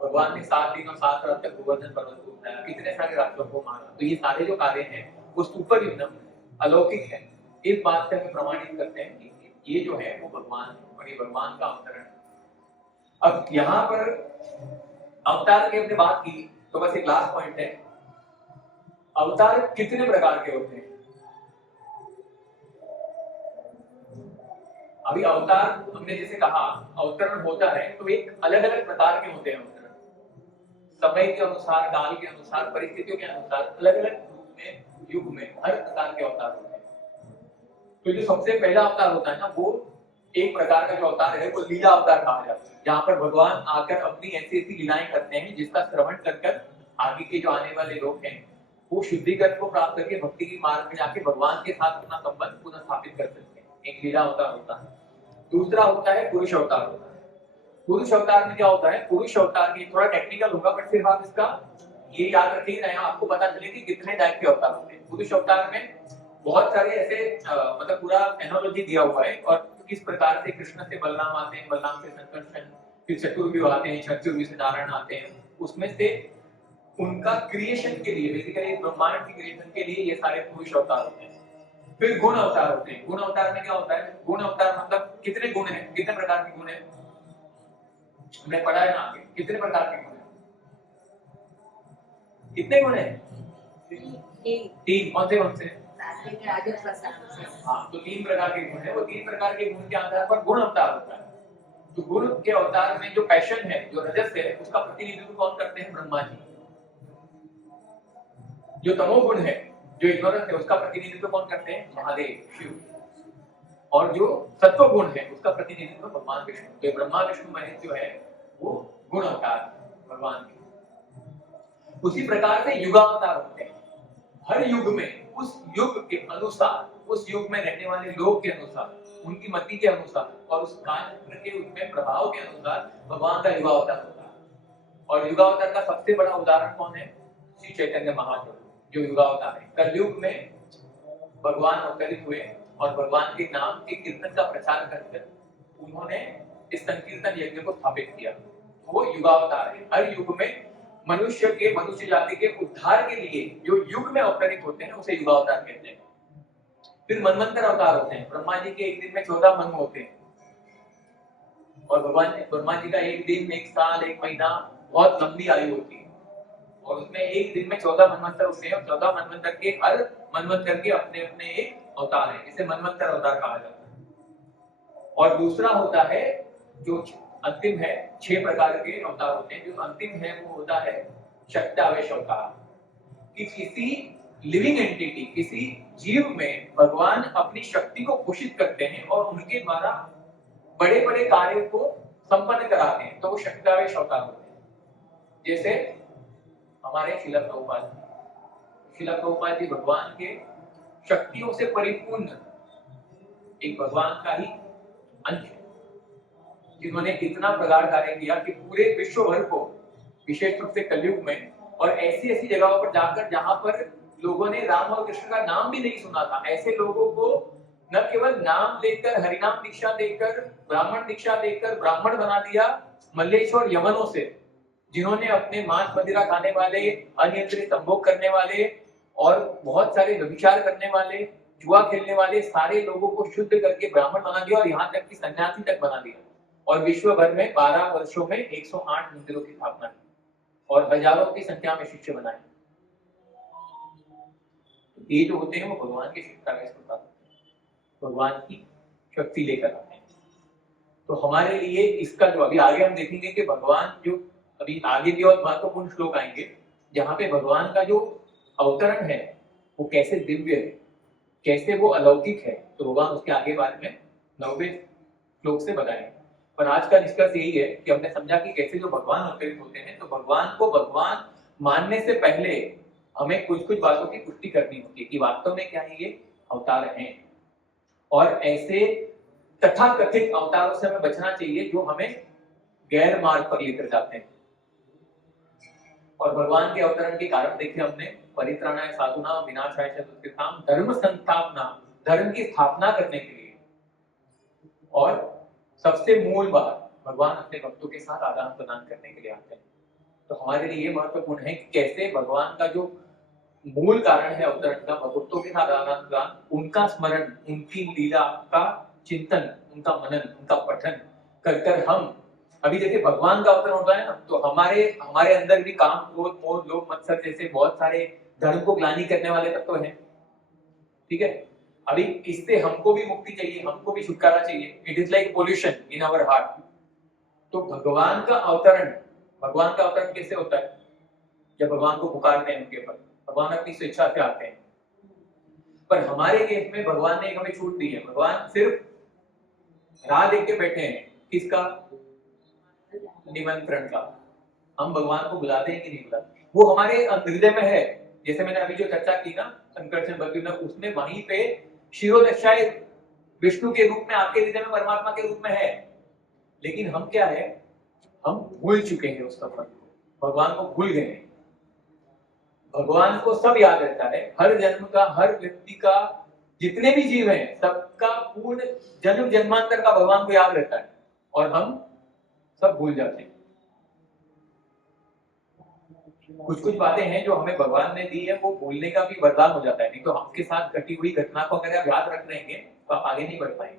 भगवान ने 7 दिन और 7 रात तक गोवर्धन पर्वत को उठाया, कितने सारे राक्षसों को मारा, तो ये सारे जो कार्य हैं वो सुपर ह्यूमन अलौकिक है। इस बात से हम प्रमाणित करते हैं कि ये जो है वो भगवान है और ये भगवान का अवतरण है। अब यहाँ पर अवतार की हमने बात की तो बस एक लास्ट पॉइंट है, अवतार कितने प्रकार के होते हैं? अभी अवतार हमने जैसे कहा अवतरण होता है तो एक अलग अलग प्रकार के होते हैं अवतरण, समय के अनुसार, काल के अनुसार, परिस्थितियों के अनुसार अलग अलग रूप में, युग में हर प्रकार के अवतार होते हैं। तो जो सबसे पहला अवतार होता है ना वो एक प्रकार का जो अवतार है वो लीला अवतार कहा जाता है, जहाँ पर भगवान आकर अपनी ऐसी ऐसी लीलाएं करते हैं जिसका श्रवण कर आगे के जो आने वाले लोग हैं वो शुद्धिकरण को प्राप्त करके भक्ति की मार्ग में जाके भगवान के साथ अपना संबंध पुनः स्थापित कर सकते हैं। एक लीला अवतार होता है। दूसरा होता है पुरुष अवतार होता है। पुरुष अवतार में क्या होता है? पुरुष अवतार में थोड़ा टेक्निकल होगा बट सिर्फ आप इसका ये याद रखिए ना, आपको पता चले कि कितने टाइप के अवतार होते हैं। पुरुष अवतार में बहुत सारे ऐसे मतलब पूरा एनोलॉजी दिया हुआ है और किस प्रकार से कृष्ण से बलराम आते हैं, बलराम से संकर्षण, फिर चतुर्व्यूह आते हैं, चतुर्व्यूह से नारायण आते हैं, उसमें से उनका क्रिएशन के लिए, बेसिकली ब्रह्मांड की क्रिएशन के लिए ये सारे पुरुष अवतार होते हैं। फिर गुण अवतार होते हैं। गुण अवतार में क्या होता है? गुण अवतार मतलब कितने गुण हैं, कितने प्रकार के गुण हैं हमने पढ़ा है ना आगे, कितने प्रकार के गुण हैं, कितने गुण हैं? 3। कौन से? हाँ, तो 3 प्रकार के गुण है। वो 3 प्रकार के गुण के आधार पर गुण अवतार होता है। तो गुण के अवतार में जो पैशन है, जो रजस है, उसका प्रतिनिधित्व कौन करते हैं? ब्रह्मा जी। जो तमोगुण है, जो इग्नोरेंस है, उसका प्रतिनिधित्व कौन करते हैं? महादेव, शिव। और जो सत्व गुण है उसका प्रतिनिधित्व भगवान विष्णु। तो ब्रह्मा विष्णु महेश जो है वो गुण अवतार भगवान के। उसी प्रकार से युगावतार होते हैं। हर युग में उस युग के अनुसार, उस युग में रहने वाले लोग के अनुसार, उनकी मति के अनुसार और उस काल के उसमें प्रभाव के अनुसार भगवान का युगावतार होता है। और युगावतार का सबसे बड़ा उदाहरण कौन है? श्री चैतन्य महाप्रभु जो युगावतार है। कलयुग में भगवान अवतरित हुए और भगवान के नाम के कीर्तन का प्रचार कर उन्होंने इस संकीर्तन यज्ञ को स्थापित किया। वो युगावतार है। हर युग में मनुष्य जाति के उद्धार के लिए जो युग में अवतरित होते हैं उसे युगावतार कहते हैं। फिर मनवंतर अवतार होते हैं। ब्रह्मा जी के एक दिन में 14 मन होते हैं और ब्रह्मा जी का एक दिन, एक साल, एक महीना बहुत लंबी आयु होती है और उसमें एक दिन में 14 मनवंतर होते हैं और 14 मनवंतर के हर मनवंतर के अपने अपने एक अवतार है, इसे मनवंतर अवतार कहा जाता है। और दूसरा होता है जो अंतिम है, 6 प्रकार के अवतार होते हैं। जो अंतिम है वो होता है शक्त्यावेश अवतार, कि किसी लिविंग एंटिटी, किसी जीव में भगवान अपनी शक्ति को घोषित करते हैं और उनके द्वारा बड़े बड़े कार्यों को संपन्न कराते हैं, तो वो शक्त्यावेश अवतार होते हैं। जैसे हमारे शिला प्रभुपाद जी भगवान के शक्तियों से परिपूर्ण एक भगवान का ही अंश है, जिन्होंने इतना प्रगाढ़ कार्य किया कि पूरे विश्व भर को, विशेष रूप से कलयुग में और ऐसी ऐसी जगहों पर जाकर जहां पर लोगों ने राम और कृष्ण का नाम भी नहीं सुना था, ऐसे लोगों को न केवल नाम लेकर, हरिनाम दीक्षा देकर, ब्राह्मण दीक्षा देकर ब्राह्मण बना दिया मल्लेश्वर यमनों से, जिन्होंने अपने मांस मदिरा खाने वाले, अनियंत्रित संभोग करने वाले और बहुत सारे व्यभिचार करने वाले, जुआ खेलने वाले सारे लोगों को शुद्ध करके ब्राह्मण बना दिया और यहाँ तक कि सन्यासी तक बना दिया। और विश्व भर में 12 वर्षों में 108 मंदिरों की स्थापना की और हजारों की संख्या में शिष्य बनाए। ये जो होते हैं वो भगवान के शिक्षा का इस्तेमाल करते हैं, भगवान की शक्ति लेकर आते हैं। तो हमारे लिए इसका जो अभी आगे हम देखेंगे कि भगवान जो अभी आगे भी और महत्वपूर्ण श्लोक आएंगे जहाँ पे भगवान का जो अवतरण है वो कैसे दिव्य है, कैसे वो अलौकिक है, तो भगवान उसके आगे बारे में 9वें श्लोक से बताएंगे। पर आज का निष्कर्ष यही है कि हमने समझा कि कैसे जो भगवान अवतरित होते हैं, तो भगवान को भगवान मानने से पहले हमें कुछ कुछ बातों की पुष्टि करनी होती है कि वास्तव में क्या है, ये अवतार हैं। और ऐसे तथाकथित अवतारों से हमें बचना चाहिए जो हमें गैर मार्ग पर लेकर जाते हैं। और भगवान के अवतरण के कारण देखिए हमने परित्राणाय साधुनां विनाशाय च दुष्कृतां, धर्म संस्थापना, धर्म की स्थापना करने के लिए, और सबसे मूल बात भगवान अपने भक्तों के साथ आदान प्रदान करने के लिए आते हैं। तो हमारे लिए ये महत्वपूर्ण है कि कैसे भगवान का जो मूल कारण है अवतरण का, भक्तों के साथ आदान प्रदान, उनका स्मरण, उनकी लीला का चिंतन, उनका मनन, उनका पठन कर कर हम अभी देखिए भगवान का अवतरण होता है ना, तो हमारे अंदर भी काम, क्रोध, मोह, लोभ, मत्सर जैसे बहुत सारे धर्म को ग्लानि करने वाले तत्व हैं। ठीक है, अभी इससे हमको भी मुक्ति चाहिए, हमको भी छुटकारा चाहिए। It is like pollution in our heart. तो भगवान का अवतरण कैसे होता है? जब भगवान को पुकारते हैं उनके पर, भगवान अपनी स्वेच्छा से आते हैं। पर हमारे केस में भगवान ने हमें छूट दी है, भगवान सिर्फ राह देख के बैठे हैं। किसका? निमंत्रण का। हम भगवान को बुलाते हैं कि नहीं बुलाते? वो हमारे हृदय में है। जैसे मैंने अभी जो चर्चा की ना संकर्षण बद्रीनाथ, उसमें वहीं पे शिरोदशाएं विष्णु के रूप में आपके हृदय में परमात्मा के रूप में है। लेकिन हम क्या है, हम भूल चुके हैं उस सफर को, भगवान को भूल गए हैं। भगवान को सब याद रहता है, हर जन्म का, हर व्यक्ति का, जितने भी जीव हैं सबका पूर्ण जन्म जन्मांतर का भगवान को याद रहता है, और हम सब भूल जाते हैं। कुछ कुछ बातें हैं जो हमें भगवान ने दी है, वो भूलने का भी वरदान हो जाता है। नहीं तो आपके साथ घटी हुई घटना को अगर आप याद रख लेंगे तो आप आगे नहीं बढ़ पाएंगे।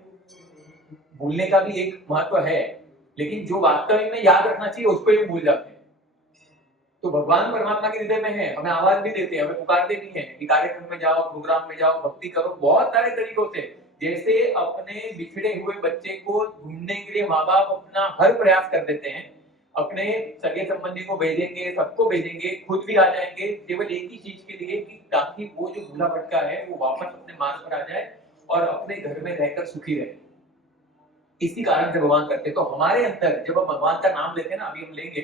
भूलने का भी एक महत्व है, लेकिन जो वास्तव में याद रखना चाहिए उसको ही भूल जाते हैं। तो भगवान परमात्मा के हृदय में है, हमें आवाज भी देते हैं, हमें पुकारते भी हैं कि कार्यक्रम में जाओ, प्रोग्राम में जाओ, भक्ति करो, बहुत सारे तरीकों से। जैसे अपने बिछड़े हुए बच्चे को ढूंढने के लिए माँ बाप अपना हर प्रयास कर देते हैं, अपने सगे संबंधी को भेजेंगे, सबको भेजेंगे, खुद भी आ जाएंगे, केवल एक ही चीज के लिए कि ताकि वो जो भूला भटका है वो वापस अपने मार्ग पर आ जाए और अपने घर में रहकर सुखी रहे। इसी कारण से भगवान करते। तो हमारे अंदर जब हम भगवान का नाम लेते हैं ना, अभी हम लेंगे,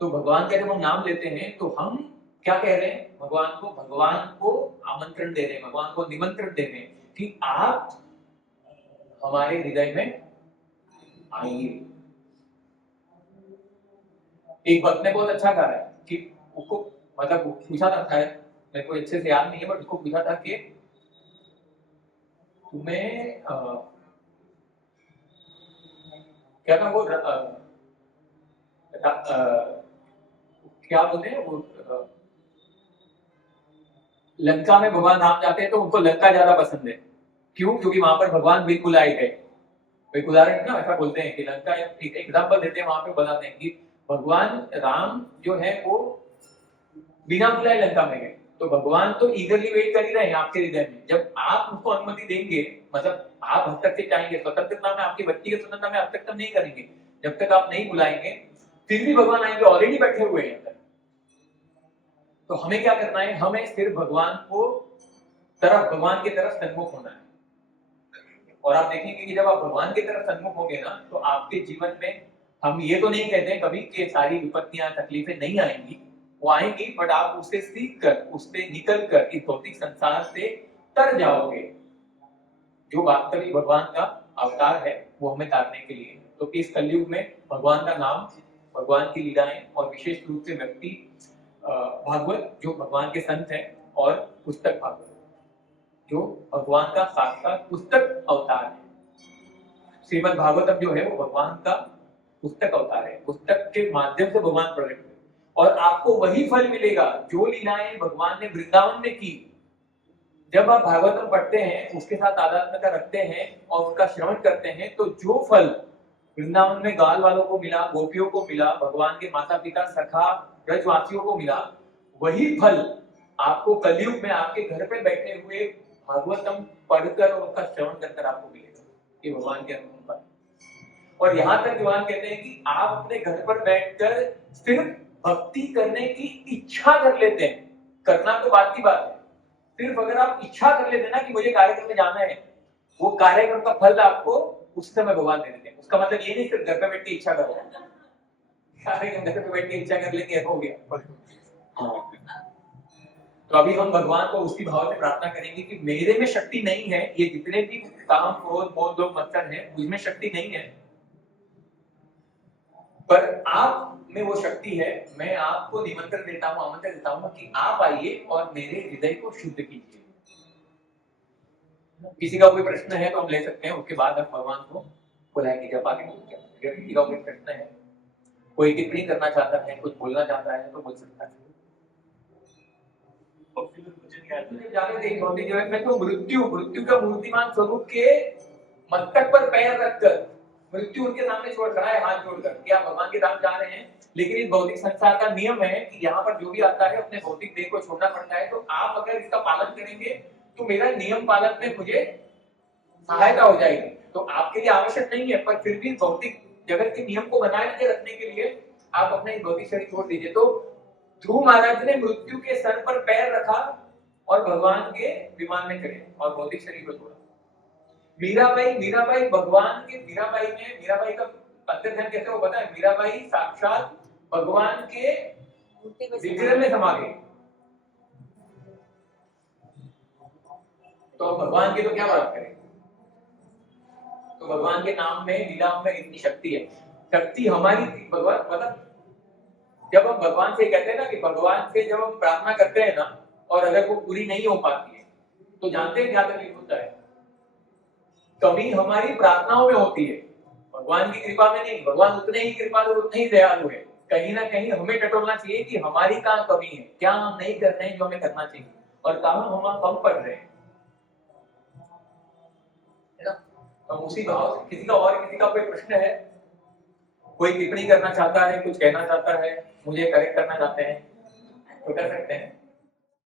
तो भगवान का जब हम नाम लेते हैं तो हम क्या कह रहे हैं? भगवान को आमंत्रण दे रहे हैं, भगवान को निमंत्रण दे रहे हैं कि आप हमारे हृदय में आइए। एक भक्त ने बहुत अच्छा कहा है कि उसको मतलब पूछा था, शायद मेरे को अच्छे से याद नहीं है, बट उसको पूछा था कि तुम्हें क्या था वो क्या बोलते हैं वो, लंका में भगवान राम जाते हैं तो उनको लंका ज्यादा पसंद है। क्यों? क्योंकि वहां पर भगवान बिल्कुल आए गए। एक उदाहरण ना ऐसा बोलते हैं कि लंका, एक एग्जाम्पल देते हैं, वहां पे बताते हैं कि भगवान राम जो है वो बिना बुलाए लंका में गए। तो भगवान तो ईगरली वेट कर ही रहे हैं आपके हृदय में। जब आप उसको अनुमति देंगे, मतलब आप हस्तक्षेप चाहेंगे, स्वतंत्रता में, आपकी व्यक्तिगत स्वतंत्रता में हस्तक्षेप नहीं करेंगे, जब तक आप नहीं बुलाएंगे, फिर भी भगवान आएंगे, ऑलरेडी बैठे हुए हैं अंदर। तो हमें क्या करना है? हमें सिर्फ भगवान की तरफ सन्मुख होना है। और आप देखेंगे कि जब आप भगवान की तरफ सन्मुख होंगे ना, तो आपके जीवन में, हम ये तो नहीं कहते कभी कि सारी विपत्तियां, तकलीफें नहीं आएंगी, वो आएंगी, बट आप उससे सीख कर, उससे निकल कर इस भौतिक संसार से तर जाओगे। जो वास्तविक भगवान का अवतार है वो हमें तारने के लिए। तो इस कलयुग में भगवान का नाम, भगवान की लीलाएं, और विशेष रूप से व्यक्ति भागवत जो भगवान के संत हैं, और पुस्तक भागवत जो भगवान का साक्षात पुस्तक अवतार है। श्रीमद् भागवतम जो है वो भगवान का पुस्तक अवतार है। पुस्तक के माध्यम से भगवान प्रकट हुए। और आपको वही फल मिलेगा जो लीलाएं भगवान ने वृंदावन में की। जब आप भागवतम पढ़ते हैं, उसके साथ आध्यात्मिकता रखते हैं और उनका श्रवण करते हैं, तो जो फल वृंदावन में गाल वालों को मिला, गोपियों को मिला, भगवान के माता पिता सखा ब्रजवासियों को मिला, वही फल आपको कलयुग में आपके घर पे बैठे हुए भागवतम पढ़कर और उसका श्रवण कर आपको मिलेगा। ये भगवान के अनुग्रह है। और यहाँ तक भगवान कहते हैं कि आप अपने घर पर बैठकर सिर्फ भक्ति करने की इच्छा कर लेते हैं, करना तो बात की बात है, सिर्फ अगर आप इच्छा कर लेते हैं ना कि मुझे कार्यक्रम में जाना है, वो कार्यक्रम का फल आपको उस समय भगवान दे देते हैं। उसका मतलब ये नहीं सिर्फ घर पे बैठ के इच्छा करो, कार्यक्रम घर पे बैठ के इच्छा कर लेंगे हो गया। तो अभी हम भगवान को उसी भाव से प्रार्थना करेंगे कि मेरे में शक्ति नहीं है, ये जितने भी काम क्रोध मोह लोभ मत्सर है मुझमें शक्ति नहीं है, पर आप में वो शक्ति है। मैं आपको निमंत्रण देता हूँ, आमंत्रण देता हूँ कि आप आइए और मेरे हृदय को शुद्ध कीजिए। किसी का कोई प्रश्न है तो हम ले सकते हैं, उसके बाद हम भगवान को बुलाएंगे जब आगे। अगर किसी का कोई प्रश्न है, कोई टिप्पणी करना चाहता है, कुछ बोलना चाहता है तो बोल सकता है। में तो मृत्यु का मूर्तिमान स्वरूप के मस्तक पर पैर रखकर मृत्यु उनके सामने छोड़ खड़ा है, हाथ जोड़कर कि आप भगवान के धाम जा रहे हैं, लेकिन इस भौतिक संसार का नियम है कि यहाँ पर जो भी आता है अपने भौतिक देह को छोड़ना पड़ता है। तो आप अगर इसका पालन करेंगे तो मेरा नियम पालन में मुझे सहायता हो जाएगी। तो आपके लिए आवश्यक नहीं है, पर फिर भी भौतिक जगत के नियम को बनाए रखने के लिए आप अपने भौतिक शरीर छोड़ दीजिए। तो ध्रुव महाराज ने मृत्यु के सर पर पैर रखा और भगवान के विमान में चढ़े और भौतिक शरीर को छोड़ा। मीराबाई भगवान के मीराबाई का अंतर्ध्यान कैसे हो पता है? मीराबाई साक्षात भगवान के विग्रह में समा गए। तो भगवान की तो क्या बात करें। तो भगवान के नाम में लीलाओं में इतनी शक्ति है। शक्ति हमारी भगवान मतलब जब हम भगवान से कहते हैं ना कि भगवान से जब हम प्रार्थना करते हैं ना और अगर वो पूरी नहीं हो पाती है तो जानते हैं क्या तकलीफ होता है। कमी हमारी प्रार्थनाओं में होती है, भगवान की कृपा में नहीं। भगवान उतने ही कृपालु उतने ही दयालु है। कहीं ना कहीं हमें टटोलना चाहिए कि हमारी कहाँ कमी है, क्या हम नहीं कर रहे हैं जो हमें करना चाहिए और कहाँ हम कम पढ़ रहे हैं, है ना। हम उसी भाव से किसी का कोई प्रश्न है, कोई टिप्पणी करना चाहता है, कुछ कहना चाहता है, मुझे करेक्ट करना चाहते हैं तो कर सकते हैं।